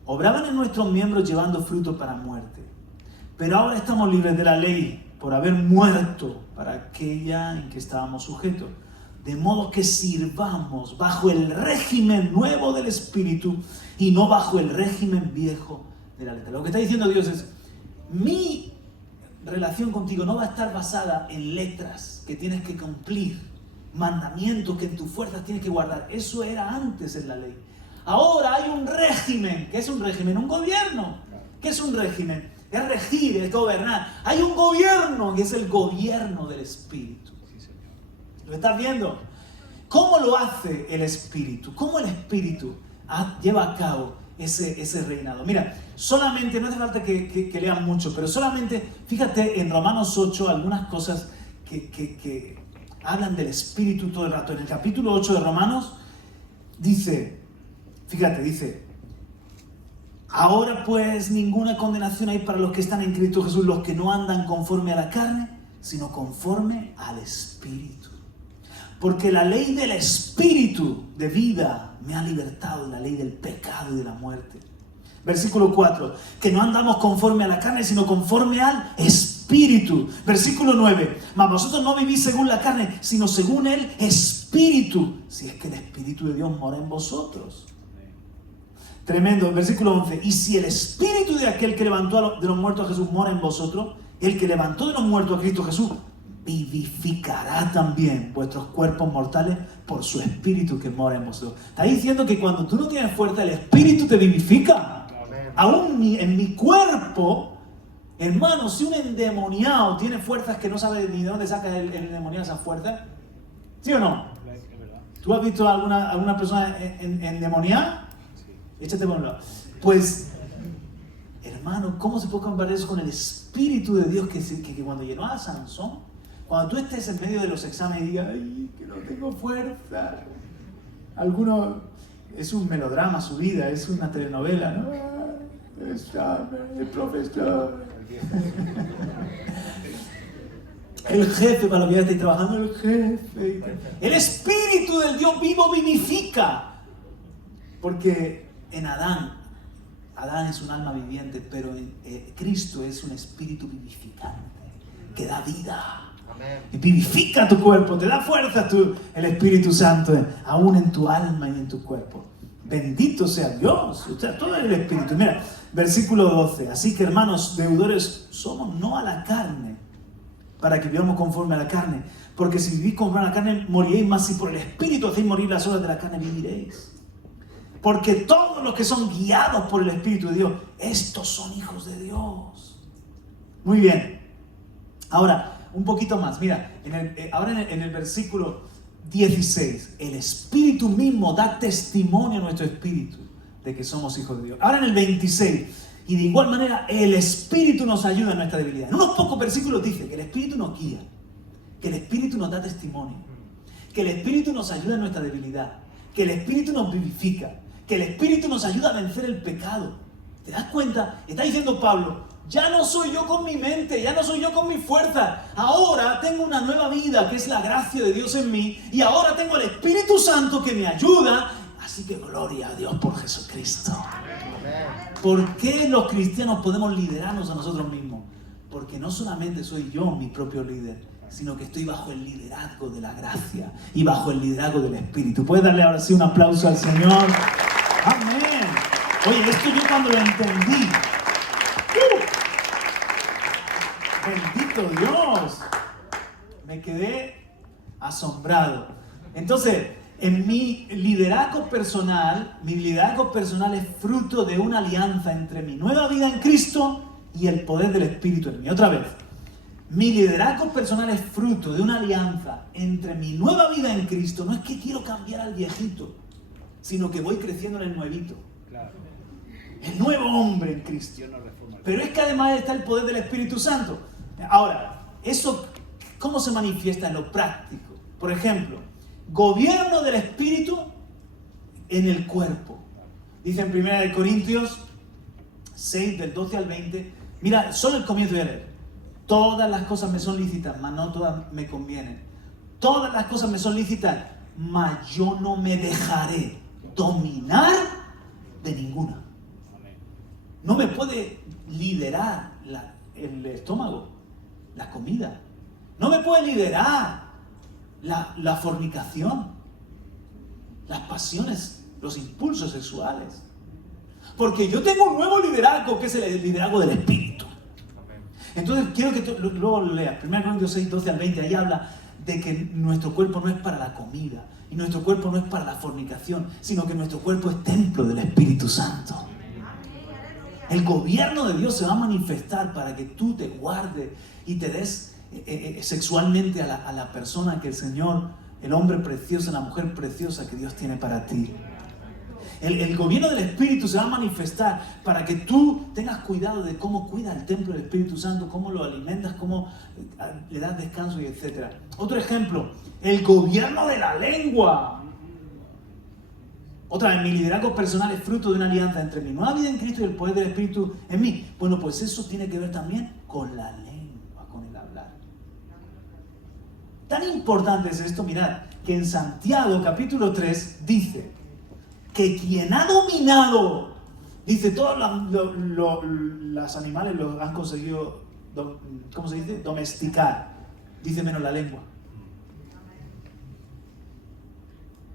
obraban en nuestros miembros llevando fruto para muerte. Pero ahora estamos libres de la ley por haber muerto para aquella en que estábamos sujetos. De modo que sirvamos bajo el régimen nuevo del Espíritu y no bajo el régimen viejo de la letra. Lo que está diciendo Dios es, mi relación contigo no va a estar basada en letras que tienes que cumplir, mandamientos que en tus fuerzas tienes que guardar. Eso era antes en la ley. Ahora hay un régimen. ¿Qué es un régimen? Un gobierno. ¿Qué es un régimen? Es regir, es gobernar. Hay un gobierno que es el gobierno del Espíritu. ¿Lo estás viendo? ¿Cómo lo hace el Espíritu? ¿Cómo el Espíritu lleva a cabo ese reinado? Mira, solamente, no hace falta que lean mucho, pero solamente, fíjate en Romanos 8 algunas cosas que hablan del Espíritu todo el rato. En el capítulo 8 de Romanos dice, fíjate, dice, ahora pues ninguna condenación hay para los que están en Cristo Jesús, los que no andan conforme a la carne, sino conforme al Espíritu. Porque la ley del Espíritu de vida me ha libertado de la ley del pecado y de la muerte. Versículo 4, que no andamos conforme a la carne, sino conforme al Espíritu. Versículo 9, mas vosotros no vivís según la carne, sino según el Espíritu, si es que el Espíritu de Dios mora en vosotros. Tremendo. Versículo 11, y si el Espíritu de aquel que levantó de los muertos a Jesús mora en vosotros, el que levantó de los muertos a Cristo Jesús, vivificará también vuestros cuerpos mortales por su Espíritu que mora en vosotros. Está diciendo que cuando tú no tienes fuerza, el Espíritu te vivifica. Aún en mi cuerpo, hermano, si un endemoniado tiene fuerzas que no sabe ni de dónde saca el endemoniado esas fuerzas, ¿sí o no? ¿Tú has visto a alguna persona endemoniada? Échate por un lado. Pues, hermano, ¿cómo se puede comparar eso con el Espíritu de Dios que cuando llenó a Sansón? Cuando tú estés en medio de los exámenes y digas, ay, que no tengo fuerza. Alguno, es un melodrama su vida, es una telenovela, ¿no? El profesor. El jefe, para lo que ya estáis trabajando, el jefe. El Espíritu del Dios vivo vivifica. Porque en Adán es un alma viviente, pero Cristo es un espíritu vivificante que da vida. Amén. Y vivifica tu cuerpo, te da fuerza el Espíritu Santo, aún en tu alma y en tu cuerpo. Bendito sea Dios, o sea, todo el Espíritu. Mira, versículo 12. Así que, hermanos, deudores somos no a la carne, para que vivamos conforme a la carne. Porque si vivís conforme a la carne, moriréis, mas si por el Espíritu hacéis morir las obras de la carne, viviréis. Porque todos los que son guiados por el Espíritu de Dios, estos son hijos de Dios. Muy bien. Ahora, un poquito más. Mira, ahora en el versículo 16, el Espíritu mismo da testimonio a nuestro espíritu de que somos hijos de Dios. Ahora en el 26, y de igual manera, el Espíritu nos ayuda en nuestra debilidad. En unos pocos versículos dice que el Espíritu nos guía, que el Espíritu nos da testimonio, que el Espíritu nos ayuda en nuestra debilidad, que el Espíritu nos vivifica, que el Espíritu nos ayuda a vencer el pecado. ¿Te das cuenta? Está diciendo Pablo, ya no soy yo con mi mente, ya no soy yo con mi fuerza. Ahora tengo una nueva vida, que es la gracia de Dios en mí. Y ahora tengo el Espíritu Santo que me ayuda. Así que gloria a Dios por Jesucristo. ¿Por qué los cristianos podemos liderarnos a nosotros mismos? Porque no solamente soy yo mi propio líder, sino que estoy bajo el liderazgo de la gracia y bajo el liderazgo del Espíritu. ¿Puedes darle ahora sí un aplauso al Señor? Amén. Oye, esto yo cuando lo entendí, bendito Dios, me quedé asombrado. Entonces, en mi liderazgo personal es fruto de una alianza entre mi nueva vida en Cristo y el poder del Espíritu en mí. Otra vez, mi liderazgo personal es fruto de una alianza entre mi nueva vida en Cristo. No es que quiero cambiar al viejito, sino que voy creciendo en el nuevito. Claro. El nuevo hombre en Cristo. Pero es que además está el poder del Espíritu Santo. Ahora, ¿eso cómo se manifiesta en lo práctico? Por ejemplo, gobierno del Espíritu en el cuerpo. Dice en 1 Corintios 6, del 12 al 20, mira, solo el comienzo de leer. Todas las cosas me son lícitas, mas no todas me convienen. Todas las cosas me son lícitas, mas yo no me dejaré dominar de ninguna. No me puede liderar el estómago, la comida. No me puede liderar la fornicación, las pasiones, los impulsos sexuales. Porque yo tengo un nuevo liderazgo, que es el liderazgo del Espíritu. Entonces quiero que luego lo leas. 1 Corintios 6, 12 al 20, ahí habla de que nuestro cuerpo no es para la comida y nuestro cuerpo no es para la fornicación, sino que nuestro cuerpo es templo del Espíritu Santo. El gobierno de Dios se va a manifestar para que tú te guardes y te des sexualmente a la persona que el Señor, el hombre precioso, la mujer preciosa que Dios tiene para ti. El gobierno del Espíritu se va a manifestar para que tú tengas cuidado de cómo cuidas el templo del Espíritu Santo, cómo lo alimentas, cómo le das descanso y etc. Otro ejemplo, el gobierno de la lengua. Otra vez, mi liderazgo personal es fruto de una alianza entre mi nueva vida en Cristo y el poder del Espíritu en mí. Bueno, pues eso tiene que ver también con la lengua, con el hablar. Tan importante es esto, mirad, que en Santiago capítulo 3 dice que quien ha dominado, dice, todos los animales los han conseguido, ¿cómo se dice? Domesticar. Dice menos la lengua.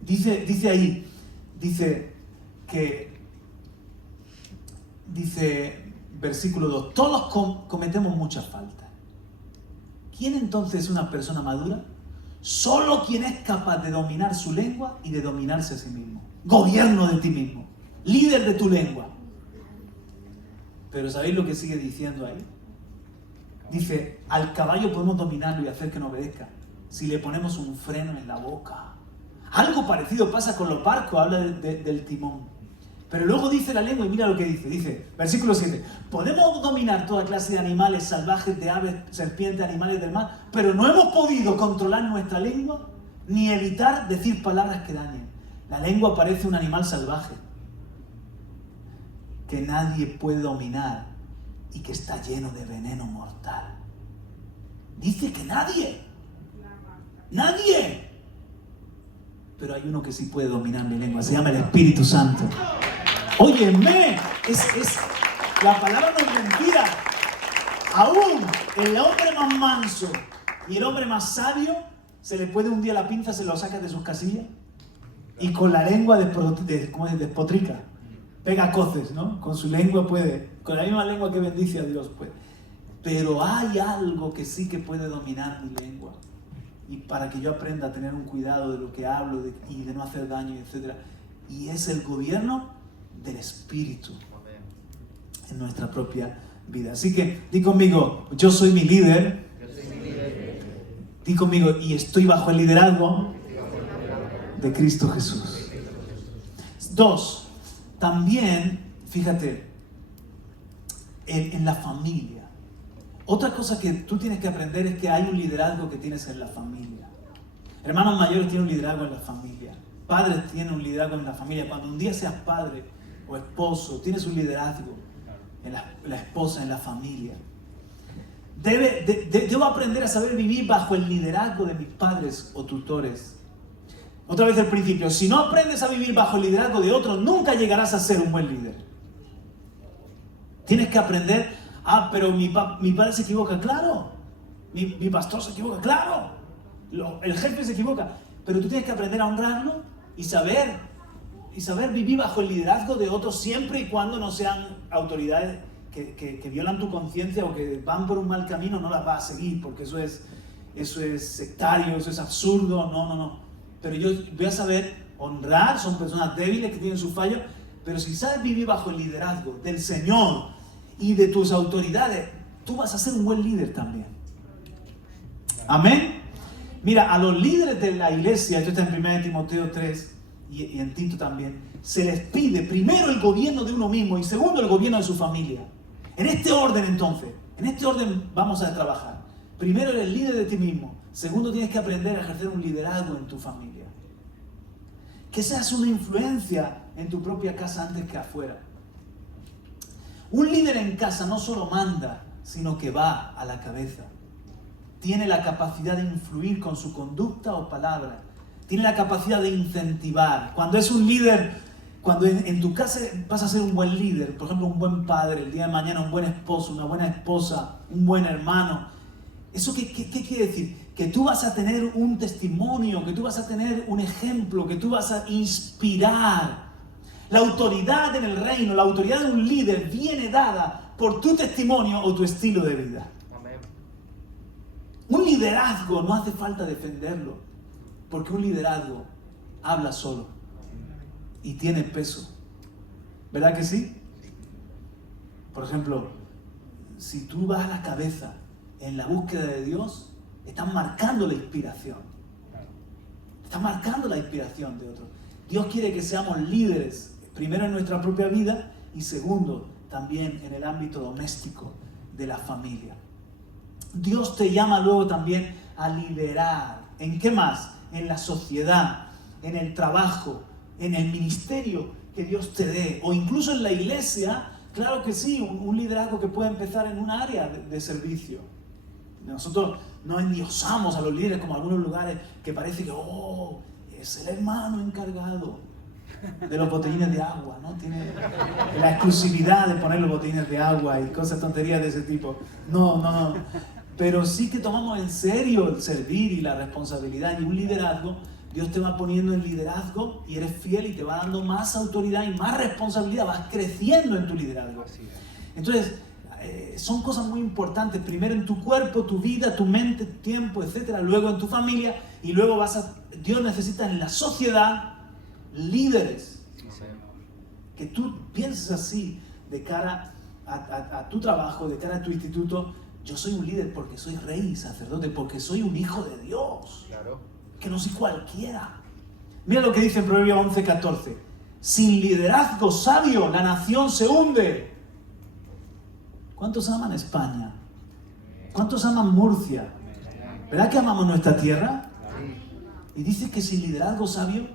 Dice ahí, dice versículo 2, todos cometemos muchas faltas. ¿Quién entonces es una persona madura? Solo quien es capaz de dominar su lengua y de dominarse a sí mismo. Gobierno de ti mismo, líder de tu lengua. Pero ¿sabéis lo que sigue diciendo ahí? Dice, al caballo podemos dominarlo y hacer que no obedezca si le ponemos un freno en la boca. Algo parecido pasa con los barcos, habla del timón. Pero luego dice la lengua y mira lo que dice, versículo 7, podemos dominar toda clase de animales salvajes, de aves, serpientes, animales del mar, pero no hemos podido controlar nuestra lengua ni evitar decir palabras que dañen. La lengua parece un animal salvaje que nadie puede dominar y que está lleno de veneno mortal. Dice que nadie. Pero hay uno que sí puede dominar mi lengua, se llama el Espíritu Santo. Óyeme, la palabra no es mentira. Aún el hombre más manso y el hombre más sabio, se le puede un día la pinza, se lo saca de sus casillas y con la lengua despotrica, pega coces, ¿no? Con su lengua puede, con la misma lengua que bendice a Dios puede. Pero hay algo que sí que puede dominar mi lengua. Y para que yo aprenda a tener un cuidado de lo que hablo y de no hacer daño, etc. Y es el gobierno del Espíritu en nuestra propia vida. Así que di conmigo, yo soy mi líder. Di conmigo, y estoy bajo el liderazgo de Cristo Jesús. 2. También, fíjate, en la familia. Otra cosa que tú tienes que aprender es que hay un liderazgo que tienes en la familia. Hermanos mayores tienen un liderazgo en la familia. Padres tienen un liderazgo en la familia. Cuando un día seas padre o esposo, tienes un liderazgo en la esposa, en la familia. Debo aprender a saber vivir bajo el liderazgo de mis padres o tutores. Otra vez el principio. Si no aprendes a vivir bajo el liderazgo de otros, nunca llegarás a ser un buen líder. Tienes que aprender. Pero mi padre se equivoca, claro. Mi pastor se equivoca, claro. El jefe se equivoca. Pero tú tienes que aprender a honrarlo y saber vivir bajo el liderazgo de otros siempre y cuando no sean autoridades que violan tu conciencia o que van por un mal camino. No las vas a seguir porque eso es sectario, eso es absurdo. No. Pero yo voy a saber honrar. Son personas débiles que tienen sus fallos. Pero si sabes vivir bajo el liderazgo del Señor y de tus autoridades, tú vas a ser un buen líder también. Amén. Mira, a los líderes de la iglesia, esto está en 1 Timoteo 3 y en Tito también, se les pide primero el gobierno de uno mismo y segundo el gobierno de su familia. En este orden entonces, vamos a trabajar. Primero eres líder de ti mismo, segundo tienes que aprender a ejercer un liderazgo en tu familia. que seas una influencia en tu propia casa antes que afuera. Un líder en casa no solo manda, sino que va a la cabeza. Tiene la capacidad de influir con su conducta o palabra. Tiene la capacidad de incentivar. Cuando es un líder, cuando en tu casa vas a ser un buen líder, por ejemplo, un buen padre, el día de mañana un buen esposo, una buena esposa, un buen hermano. ¿Eso qué quiere decir? Que tú vas a tener un testimonio, que tú vas a tener un ejemplo, que tú vas a inspirar. La autoridad en el reino, la autoridad de un líder viene dada por tu testimonio o tu estilo de vida. Amén. Un liderazgo no hace falta defenderlo, porque un liderazgo habla solo y tiene peso. ¿Verdad que sí? Por ejemplo, si tú vas a la cabeza en la búsqueda de Dios, estás marcando la inspiración. Estás marcando la inspiración de otros. Dios quiere que seamos líderes, primero en nuestra propia vida y segundo, también en el ámbito doméstico de la familia. Dios te llama luego también a liderar. ¿En qué más? En la sociedad, en el trabajo, en el ministerio que Dios te dé, o incluso en la iglesia. Claro que sí, un liderazgo que puede empezar en un área de servicio. Nosotros no endiosamos a los líderes como en algunos lugares que parece que es el hermano encargado de los botellines de agua, ¿no? Tiene la exclusividad de poner los botellines de agua y cosas, tonterías de ese tipo. No. Pero sí que tomamos en serio el servir y la responsabilidad, y un liderazgo. Dios te va poniendo en liderazgo y eres fiel y te va dando más autoridad y más responsabilidad, vas creciendo en tu liderazgo. Entonces, son cosas muy importantes, primero en tu cuerpo, tu vida, tu mente, tu tiempo, etc. Luego en tu familia, y luego Dios necesita en la sociedad líderes. Que tú pienses así de cara a tu trabajo, de cara a tu instituto. Yo soy un líder porque soy rey y sacerdote, porque soy un hijo de Dios. Claro. Que no soy cualquiera. Mira lo que dice en Proverbios 11:14. Sin liderazgo sabio, la nación se hunde. ¿Cuántos aman España? ¿Cuántos aman Murcia? ¿Verdad que amamos nuestra tierra? Y dice que sin liderazgo sabio,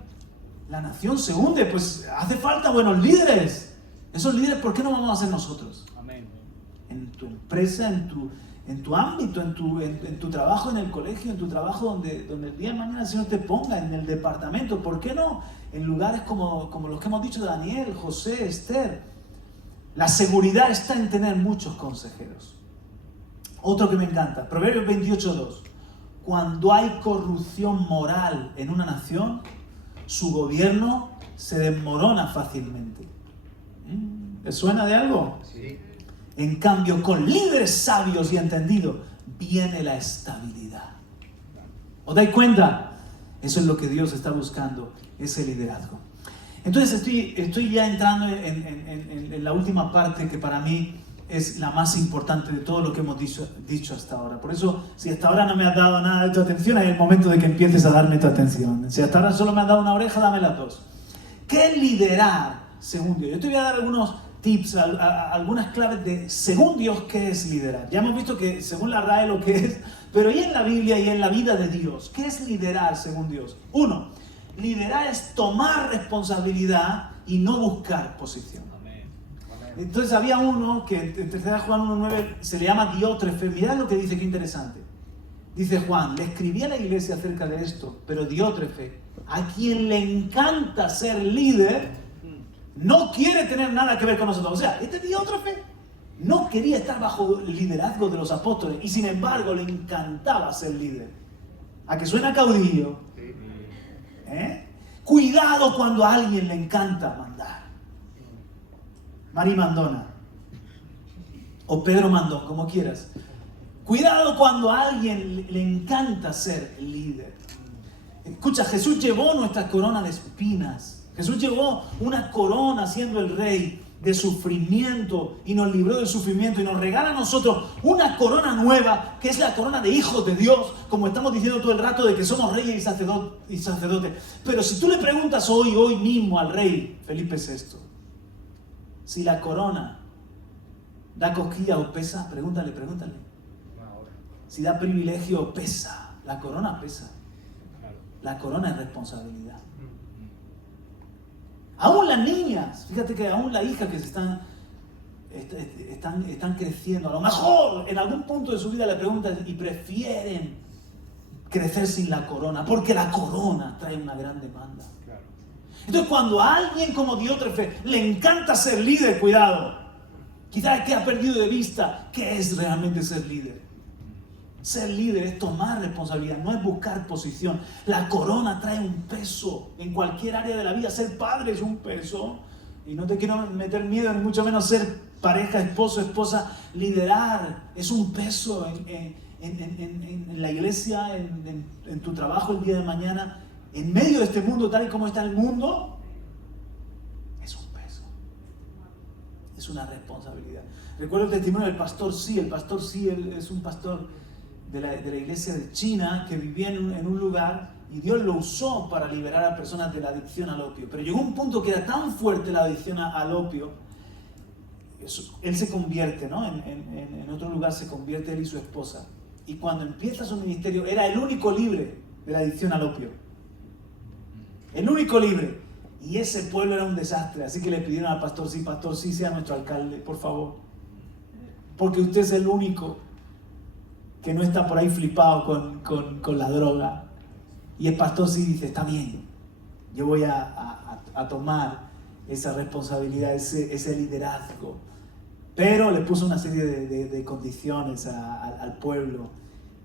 la nación se hunde. Pues hace falta buenos líderes. Esos líderes, ¿por qué no vamos a ser nosotros? Amén. En tu empresa, en tu ámbito, en tu trabajo, en el colegio, en tu trabajo donde el día de mañana el Señor te ponga, en el departamento. ¿Por qué no? En lugares como los que hemos dicho de Daniel, José, Esther. La seguridad está en tener muchos consejeros. Otro que me encanta, Proverbios 28:2. Cuando hay corrupción moral en una nación, su gobierno se desmorona fácilmente. ¿Les suena de algo? Sí. En cambio, con líderes sabios y entendidos, viene la estabilidad. ¿Os dais cuenta? Eso es lo que Dios está buscando, ese liderazgo. Entonces estoy ya entrando en la última parte, que para mí es la más importante de todo lo que hemos dicho hasta ahora. Por eso, si hasta ahora no me has dado nada de tu atención, es el momento de que empieces a darme tu atención. Si hasta ahora solo me has dado una oreja, dame las dos. ¿Qué es liderar según Dios? Yo te voy a dar algunos tips, algunas claves de según Dios qué es liderar. Ya hemos visto que según la RAE lo que es, pero y en la Biblia y en la vida de Dios, ¿qué es liderar según Dios? 1. Liderar es tomar responsabilidad y no buscar posición. Entonces había uno que en 3 Juan 1:9 se le llama Diótrefe. Mirad lo que dice, qué interesante. Dice Juan, le escribí a la iglesia acerca de esto, pero Diótrefe, a quien le encanta ser líder, no quiere tener nada que ver con nosotros. O sea, este Diótrefe no quería estar bajo el liderazgo de los apóstoles y sin embargo le encantaba ser líder. ¿A que suena caudillo? Cuidado cuando a alguien le encanta mandar. Mari Mandona o Pedro Mandón, como quieras. Cuidado cuando a alguien le encanta ser líder. Escucha, Jesús llevó nuestra corona de espinas. Jesús llevó una corona siendo el rey de sufrimiento y nos libró del sufrimiento y nos regala a nosotros una corona nueva, que es la corona de hijos de Dios, como estamos diciendo todo el rato de que somos reyes y sacerdotes. Pero si tú le preguntas hoy mismo al rey Felipe VI, si la corona da cosquilla o pesa, pregúntale. Si da privilegio o pesa, la corona pesa. La corona es responsabilidad. Aún las niñas, fíjate que aún las hijas que se están creciendo, a lo mejor en algún punto de su vida le preguntan y prefieren crecer sin la corona, porque la corona trae una gran demanda. Entonces cuando a alguien como Diótrefes le encanta ser líder, cuidado, quizás es que ha perdido de vista qué es realmente ser líder. Ser líder es tomar responsabilidad, no es buscar posición. La corona trae un peso en cualquier área de la vida. Ser padre es un peso. Y no te quiero meter miedo, ni mucho menos ser pareja, esposo, esposa. Liderar es un peso en la iglesia, en tu trabajo el día de mañana. En medio de este mundo, tal y como está el mundo, es un peso. Es una responsabilidad. Recuerdo el testimonio del pastor Sí. El pastor Sí es un pastor de la iglesia de China que vivía en un lugar y Dios lo usó para liberar a personas de la adicción al opio. Pero llegó un punto que era tan fuerte la adicción al opio, él se convierte, ¿no? En otro lugar se convierte él y su esposa. Y cuando empieza su ministerio, era el único libre de la adicción al opio. El único libre. Y ese pueblo era un desastre. Así que le pidieron al pastor Sí, sea nuestro alcalde, por favor. Porque usted es el único que no está por ahí flipado con la droga. Y el pastor Sí dice, está bien, yo voy a tomar esa responsabilidad, ese liderazgo. Pero le puso una serie de condiciones al pueblo.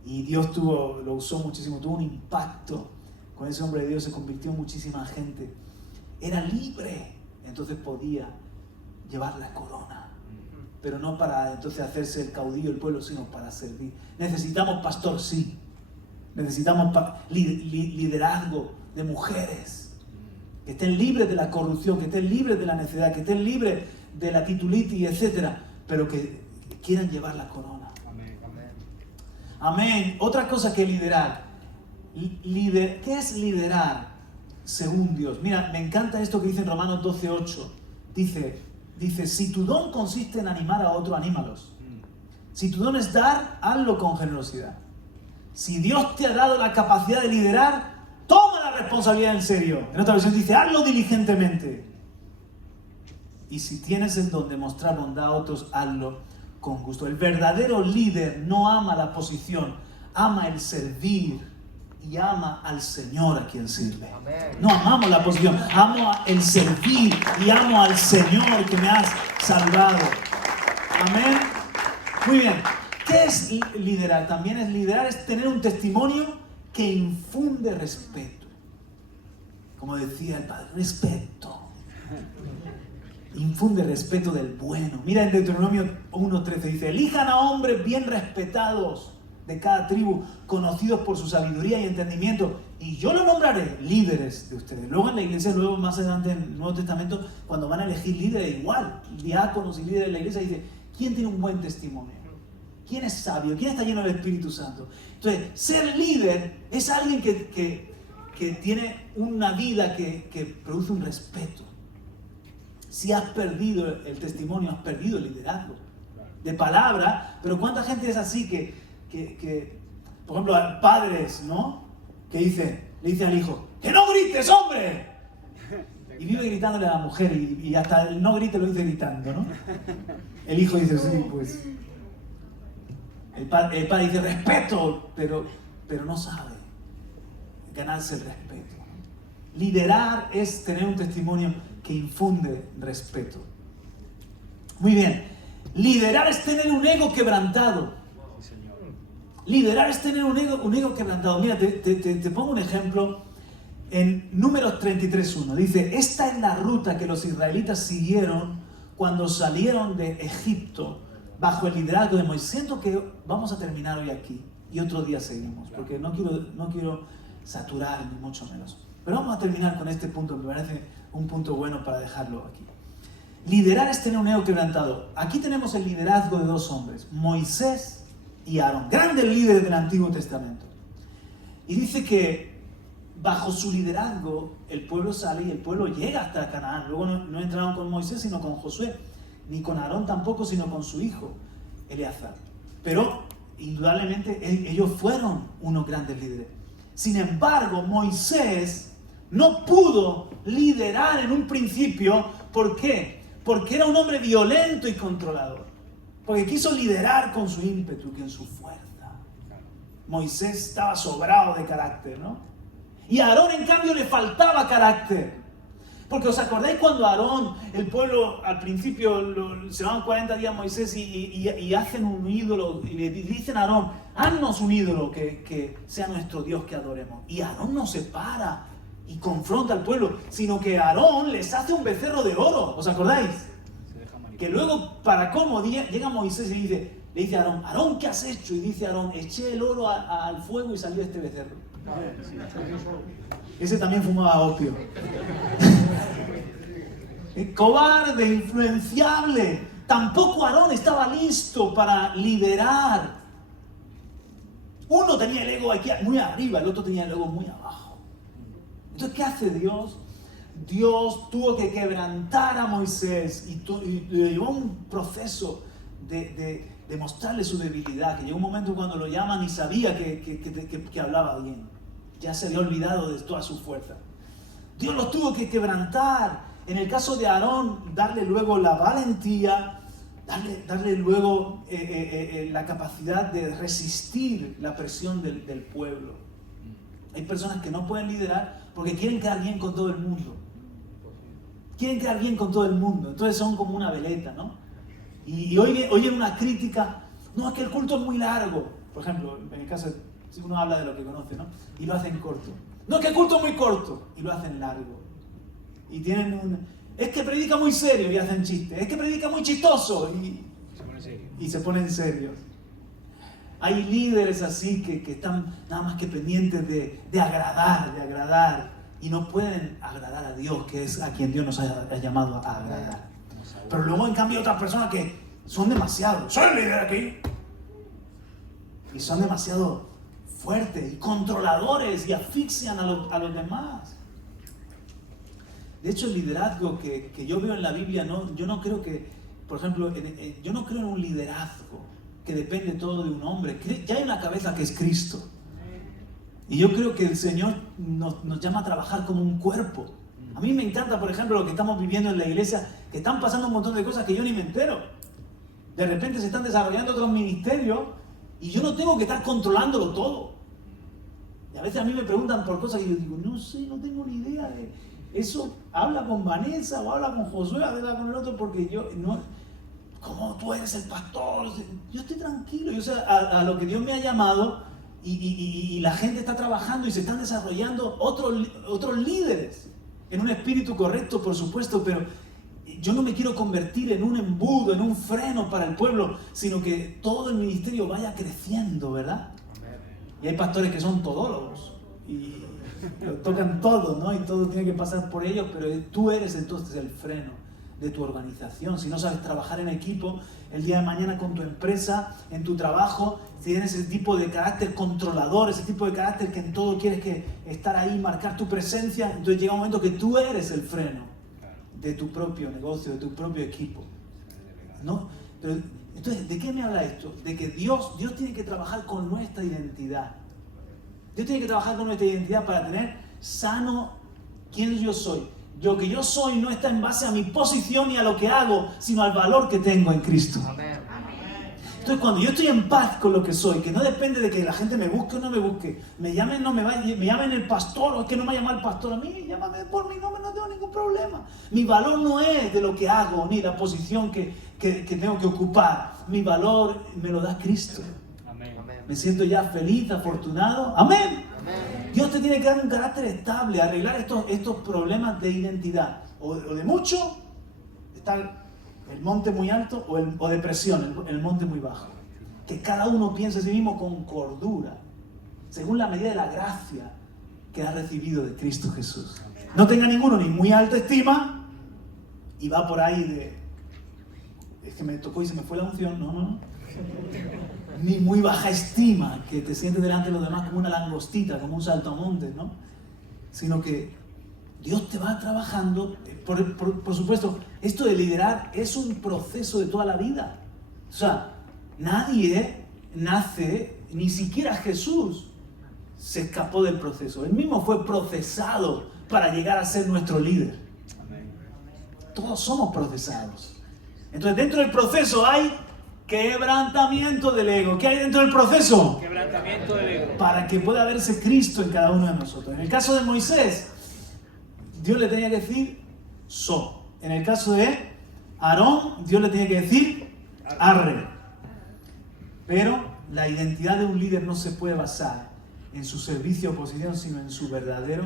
Y Dios lo usó muchísimo, tuvo un impacto. Con ese hombre de Dios se convirtió en muchísima gente. Era libre, entonces podía llevar la corona. Pero no para entonces hacerse el caudillo del pueblo, sino para servir. Necesitamos pastor, sí. Necesitamos liderazgo de mujeres que estén libres de la corrupción, que estén libres de la necedad, que estén libres de la titulitis, etc. Pero que quieran llevar la corona. Amén, amén. Amén. Otra cosa que liderar. ¿Qué es liderar según Dios? Mira, me encanta esto que dice en Romanos 12:8. Dice, si tu don consiste en animar a otro, anímalos. Si tu don es dar, hazlo con generosidad. Si Dios te ha dado la capacidad de liderar, toma la responsabilidad en serio. En otra versión dice, hazlo diligentemente. Y si tienes el don de mostrar bondad a otros, hazlo con gusto. El verdadero líder no ama la posición, ama el servir y ama al Señor a quien sirve. Amén. No amamos la posición, amo el servir y amo al Señor que me has salvado. Amén. Muy bien. ¿Qué es liderar? También es tener un testimonio que infunde respeto. Como decía el Padre, respeto. Infunde respeto del bueno. Mira en Deuteronomio 1:13 dice, elijan a hombres bien respetados de cada tribu, conocidos por su sabiduría y entendimiento, y yo los nombraré líderes de ustedes. Luego en la iglesia, luego más adelante en el Nuevo Testamento, cuando van a elegir líderes igual, diáconos y líderes de la iglesia, dice, ¿quién tiene un buen testimonio? ¿Quién es sabio? ¿Quién está lleno del Espíritu Santo? Entonces, ser líder es alguien que tiene una vida que produce un respeto. Si has perdido el testimonio, has perdido el liderazgo de palabra, pero ¿cuánta gente es así que por ejemplo, padres, ¿no? Que le dicen al hijo, ¡que no grites, hombre! Y vive gritándole a la mujer y hasta el no grite lo dice gritando, ¿no? El hijo dice, sí, pues... El padre dice, respeto, pero no sabe ganarse el respeto. Liderar es tener un testimonio que infunde respeto. Muy bien. Liderar es tener un ego quebrantado. Liderar es tener un ego quebrantado. Mira, te pongo un ejemplo en Números 33:1. Dice, esta es la ruta que los israelitas siguieron cuando salieron de Egipto bajo el liderazgo de Moisés. Siento que vamos a terminar hoy aquí y otro día seguimos, porque no quiero saturar ni mucho menos. Pero vamos a terminar con este punto, me parece un punto bueno para dejarlo aquí. Liderar es tener un ego quebrantado. Aquí tenemos el liderazgo de dos hombres, Moisés y Aarón, grandes líderes del Antiguo Testamento. Y dice que bajo su liderazgo el pueblo sale y el pueblo llega hasta Canaán. Luego no entraron con Moisés sino con Josué, ni con Aarón tampoco sino con su hijo Eleazar. Pero indudablemente ellos fueron unos grandes líderes. Sin embargo, Moisés No pudo liderar en un principio. ¿Por qué? Porque era un hombre violento y controlador. Porque quiso liderar con su ímpetu y con su fuerza. Moisés estaba sobrado de carácter, ¿no? Y a Aarón, en cambio, le faltaba carácter. Porque ¿os acordáis cuando Aarón, el pueblo, al principio se van 40 días Moisés y hacen un ídolo y le dicen a Aarón, haznos un ídolo que sea nuestro Dios que adoremos? Y Aarón no se para y confronta al pueblo, sino que Aarón les hace un becerro de oro. ¿Os acordáis? Que luego, para cómo, llega Moisés y le dice a Aarón, Aarón, ¿qué has hecho? Y dice Aarón, eché el oro al fuego y salió este becerro. Ese también fumaba opio. Cobarde, influenciable. Tampoco Aarón estaba listo para liderar. Uno tenía el ego aquí muy arriba, el otro tenía el ego muy abajo. Entonces, ¿qué hace Dios? Dios tuvo que quebrantar a Moisés y le llevó un proceso de mostrarle su debilidad, que llegó un momento cuando lo llaman y sabía que hablaba bien. Ya se había olvidado de toda su fuerza. Dios los tuvo que quebrantar. En el caso de Aarón, darle luego la valentía, darle luego la capacidad de resistir la presión del pueblo. Hay personas que no pueden liderar porque quieren quedar bien con todo el mundo. Quieren quedar bien con todo el mundo. Entonces son como una veleta, ¿no? Y oyen una crítica. No, es que el culto es muy largo. Por ejemplo, en el caso, si uno habla de lo que conoce, ¿no? Y lo hacen corto. No, es que el culto es muy corto. Y lo hacen largo. Y tienen es que predica muy serio y hacen chistes. Es que predica muy chistoso y se ponen serios. Hay líderes así que están nada más que pendientes de agradar. Y no pueden agradar a Dios, que es a quien Dios nos ha llamado a agradar. Pero luego, en cambio, otras personas que son demasiado. Soy el líder aquí. Y son demasiado fuertes y controladores y asfixian a los demás. De hecho, el liderazgo que yo veo en la Biblia, yo no creo que, por ejemplo, yo no creo en un liderazgo que depende todo de un hombre. Ya hay una cabeza que es Cristo. Y yo creo que el Señor nos llama a trabajar como un cuerpo. A mí me encanta, por ejemplo, lo que estamos viviendo en la iglesia, que están pasando un montón de cosas que yo ni me entero. De repente se están desarrollando otros ministerios y yo no tengo que estar controlándolo todo. Y a veces a mí me preguntan por cosas y yo digo, no sé, no tengo ni idea de eso. Habla con Vanessa o habla con Josué, habla con el otro, porque yo no... ¿Cómo tú eres el pastor? Yo estoy tranquilo, yo sé a lo que Dios me ha llamado. Y la gente está trabajando y se están desarrollando otros líderes en un espíritu correcto, por supuesto, pero yo no me quiero convertir en un embudo, en un freno para el pueblo, sino que todo el ministerio vaya creciendo, ¿verdad? Y hay pastores que son todólogos y lo tocan todo, ¿no? Y todo tiene que pasar por ellos, pero tú eres entonces el freno de tu organización. Si no sabes trabajar en equipo, el día de mañana con tu empresa, en tu trabajo, si tienes ese tipo de carácter controlador, ese tipo de carácter que en todo quieres estar ahí, marcar tu presencia, entonces llega un momento que tú eres el freno de tu propio negocio, de tu propio equipo, ¿no? Pero, entonces, ¿de qué me habla esto? De que Dios tiene que trabajar con nuestra identidad. Dios tiene que trabajar con nuestra identidad para tener sano quién yo soy. Lo que yo soy no está en base a mi posición ni a lo que hago, sino al valor que tengo en Cristo. Amén. Entonces, cuando yo estoy en paz con lo que soy, que no depende de que la gente me busque o no me busque, me llamen me llamen el pastor, o es que no me llama el pastor a mí, llámame por mi nombre, no tengo ningún problema. Mi valor no es de lo que hago, ni la posición que tengo que ocupar. Mi valor me lo da Cristo. Amén. Me siento ya feliz, afortunado. Amén. Amén. Dios te tiene que dar un carácter estable, arreglar estos problemas de identidad. O de mucho, está el monte muy alto, o de presión, el monte muy bajo. Que cada uno piense a sí mismo con cordura, según la medida de la gracia que ha recibido de Cristo Jesús. No tenga ninguno ni muy alta estima y va por ahí es que me tocó y se me fue la unción, no. Ni muy baja estima, que te sientes delante de los demás como una langostita, como un saltamontes, ¿no? Sino que Dios te va trabajando. Por supuesto, esto de liderar es un proceso de toda la vida. O sea, nadie nace, ni siquiera Jesús se escapó del proceso. Él mismo fue procesado para llegar a ser nuestro líder. Todos somos procesados. Entonces, dentro del proceso hay quebrantamiento del ego. ¿Qué hay dentro del proceso? Quebrantamiento del ego. Para que pueda verse Cristo en cada uno de nosotros. En el caso de Moisés, Dios le tenía que decir so. En el caso de Aarón, Dios le tenía que decir arre. Pero la identidad de un líder no se puede basar en su servicio o posición, sino en su verdadero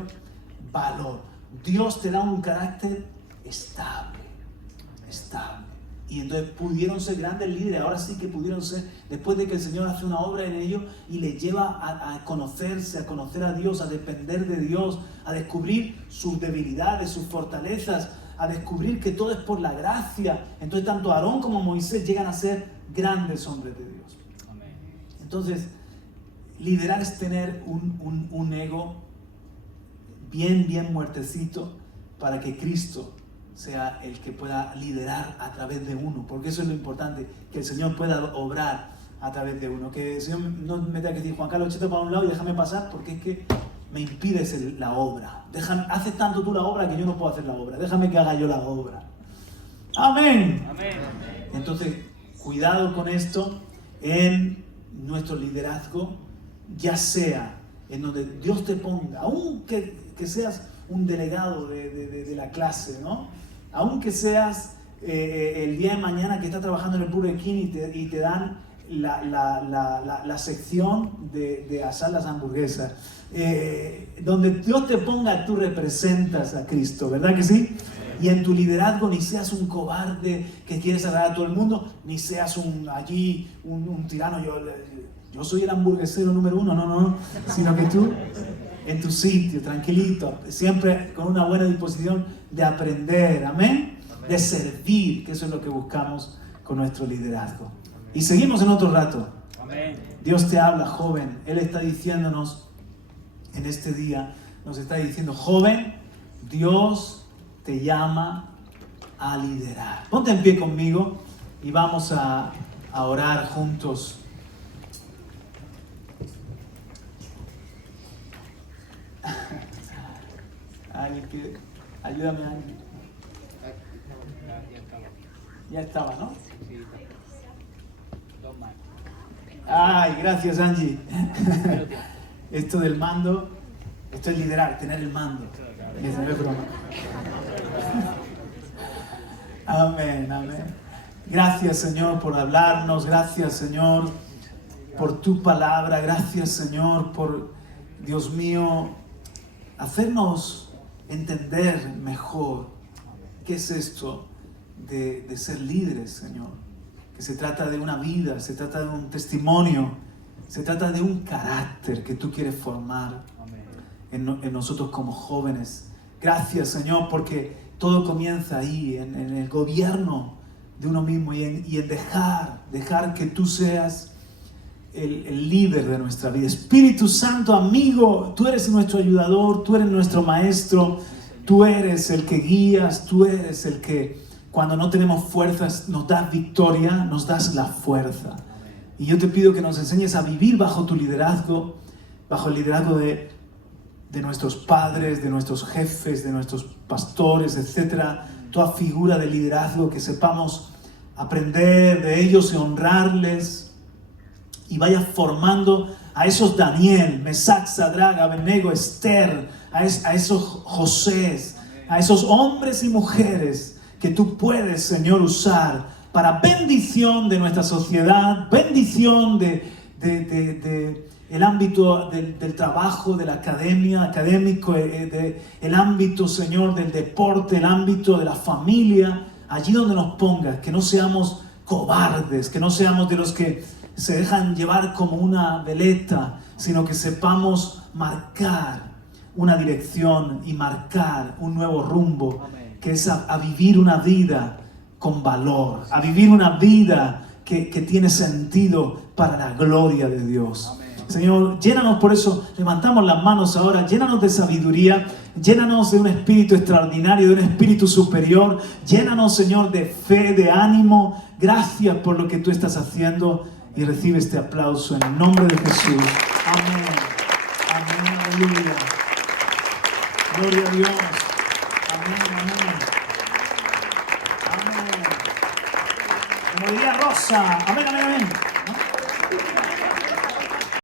valor. Dios te da un carácter estable. Y entonces pudieron ser grandes líderes, ahora sí que pudieron ser, después de que el Señor hace una obra en ellos y les lleva a conocerse, a conocer a Dios, a depender de Dios, a descubrir sus debilidades, sus fortalezas, a descubrir que todo es por la gracia. Entonces tanto Aarón como Moisés llegan a ser grandes hombres de Dios. Amén. Entonces, liderar es tener un ego bien muertecito para que Cristo sea el que pueda liderar a través de uno, porque eso es lo importante, que el Señor pueda obrar a través de uno, que el Señor no me tenga que decir, Juan Carlos, échate para un lado y déjame pasar, porque es que me impides la obra. Haces tanto tú la obra que yo no puedo hacer la obra, déjame que haga yo la obra. Amén. Amén. Entonces, cuidado con esto en nuestro liderazgo, ya sea en donde Dios te ponga, aunque seas un delegado de la clase, ¿no? Aunque seas el día de mañana que estás trabajando en el Burger King y te dan la sección de asar las hamburguesas, donde Dios te ponga, tú representas a Cristo, ¿verdad que sí? Y en tu liderazgo ni seas un cobarde que quieres agradar a todo el mundo, ni seas un tirano, yo soy el hamburguesero número 1, no, sino que tú en tu sitio, tranquilito, siempre con una buena disposición de aprender, amén, de servir, que eso es lo que buscamos con nuestro liderazgo. Y seguimos en otro rato. Amén. Dios te habla, joven. Él está diciéndonos en este día, nos está diciendo, joven, Dios te llama a liderar. Ponte en pie conmigo y vamos a orar juntos. Ayúdame, Ángel. Ya estaba, ¿no? Sí. Dos más. Ay, gracias, Angie. Esto del mando, esto es liderar, tener el mando. No es broma. Amén. Gracias, Señor, por hablarnos. Gracias, Señor, por tu palabra. Gracias, Señor, por, Dios mío, hacernos entender mejor qué es esto de ser líderes, Señor. Que se trata de una vida, se trata de un testimonio, se trata de un carácter que tú quieres formar en nosotros como jóvenes. Gracias, Señor, porque todo comienza ahí, en el gobierno de uno mismo y en dejar que tú seas el líder de nuestra vida. Espíritu Santo, amigo, tú eres nuestro ayudador, tú eres nuestro maestro, tú eres el que guías, tú eres el que cuando no tenemos fuerzas nos das victoria, nos das la fuerza. Y yo te pido que nos enseñes a vivir bajo tu liderazgo, bajo el liderazgo de nuestros padres, de nuestros jefes, de nuestros pastores, etcétera. Toda figura de liderazgo, que sepamos aprender de ellos y honrarles. Y vaya formando a esos Daniel, Mesac, Sadrach, Abednego, Esther, a esos Josés, a esos hombres y mujeres que tú puedes, Señor, usar para bendición de nuestra sociedad, bendición el ámbito del trabajo, de la academia, académico, el ámbito, Señor, del deporte, el ámbito de la familia, allí donde nos pongas, que no seamos cobardes, que no seamos de los que se dejan llevar como una veleta, sino que sepamos marcar una dirección y marcar un nuevo rumbo. Amén. Que es a vivir una vida con valor, a vivir una vida que tiene sentido para la gloria de Dios. Amén. Señor, llénanos, por eso levantamos las manos ahora, llénanos de sabiduría, llénanos de un espíritu extraordinario, de un espíritu superior, llénanos, Señor, de fe, de ánimo. Gracias por lo que tú estás haciendo. Y recibe este aplauso en el nombre de Jesús. Amén. Amén. Aleluya. Gloria a Dios. Amén, amén. Amén. Como diría Rosa, amén.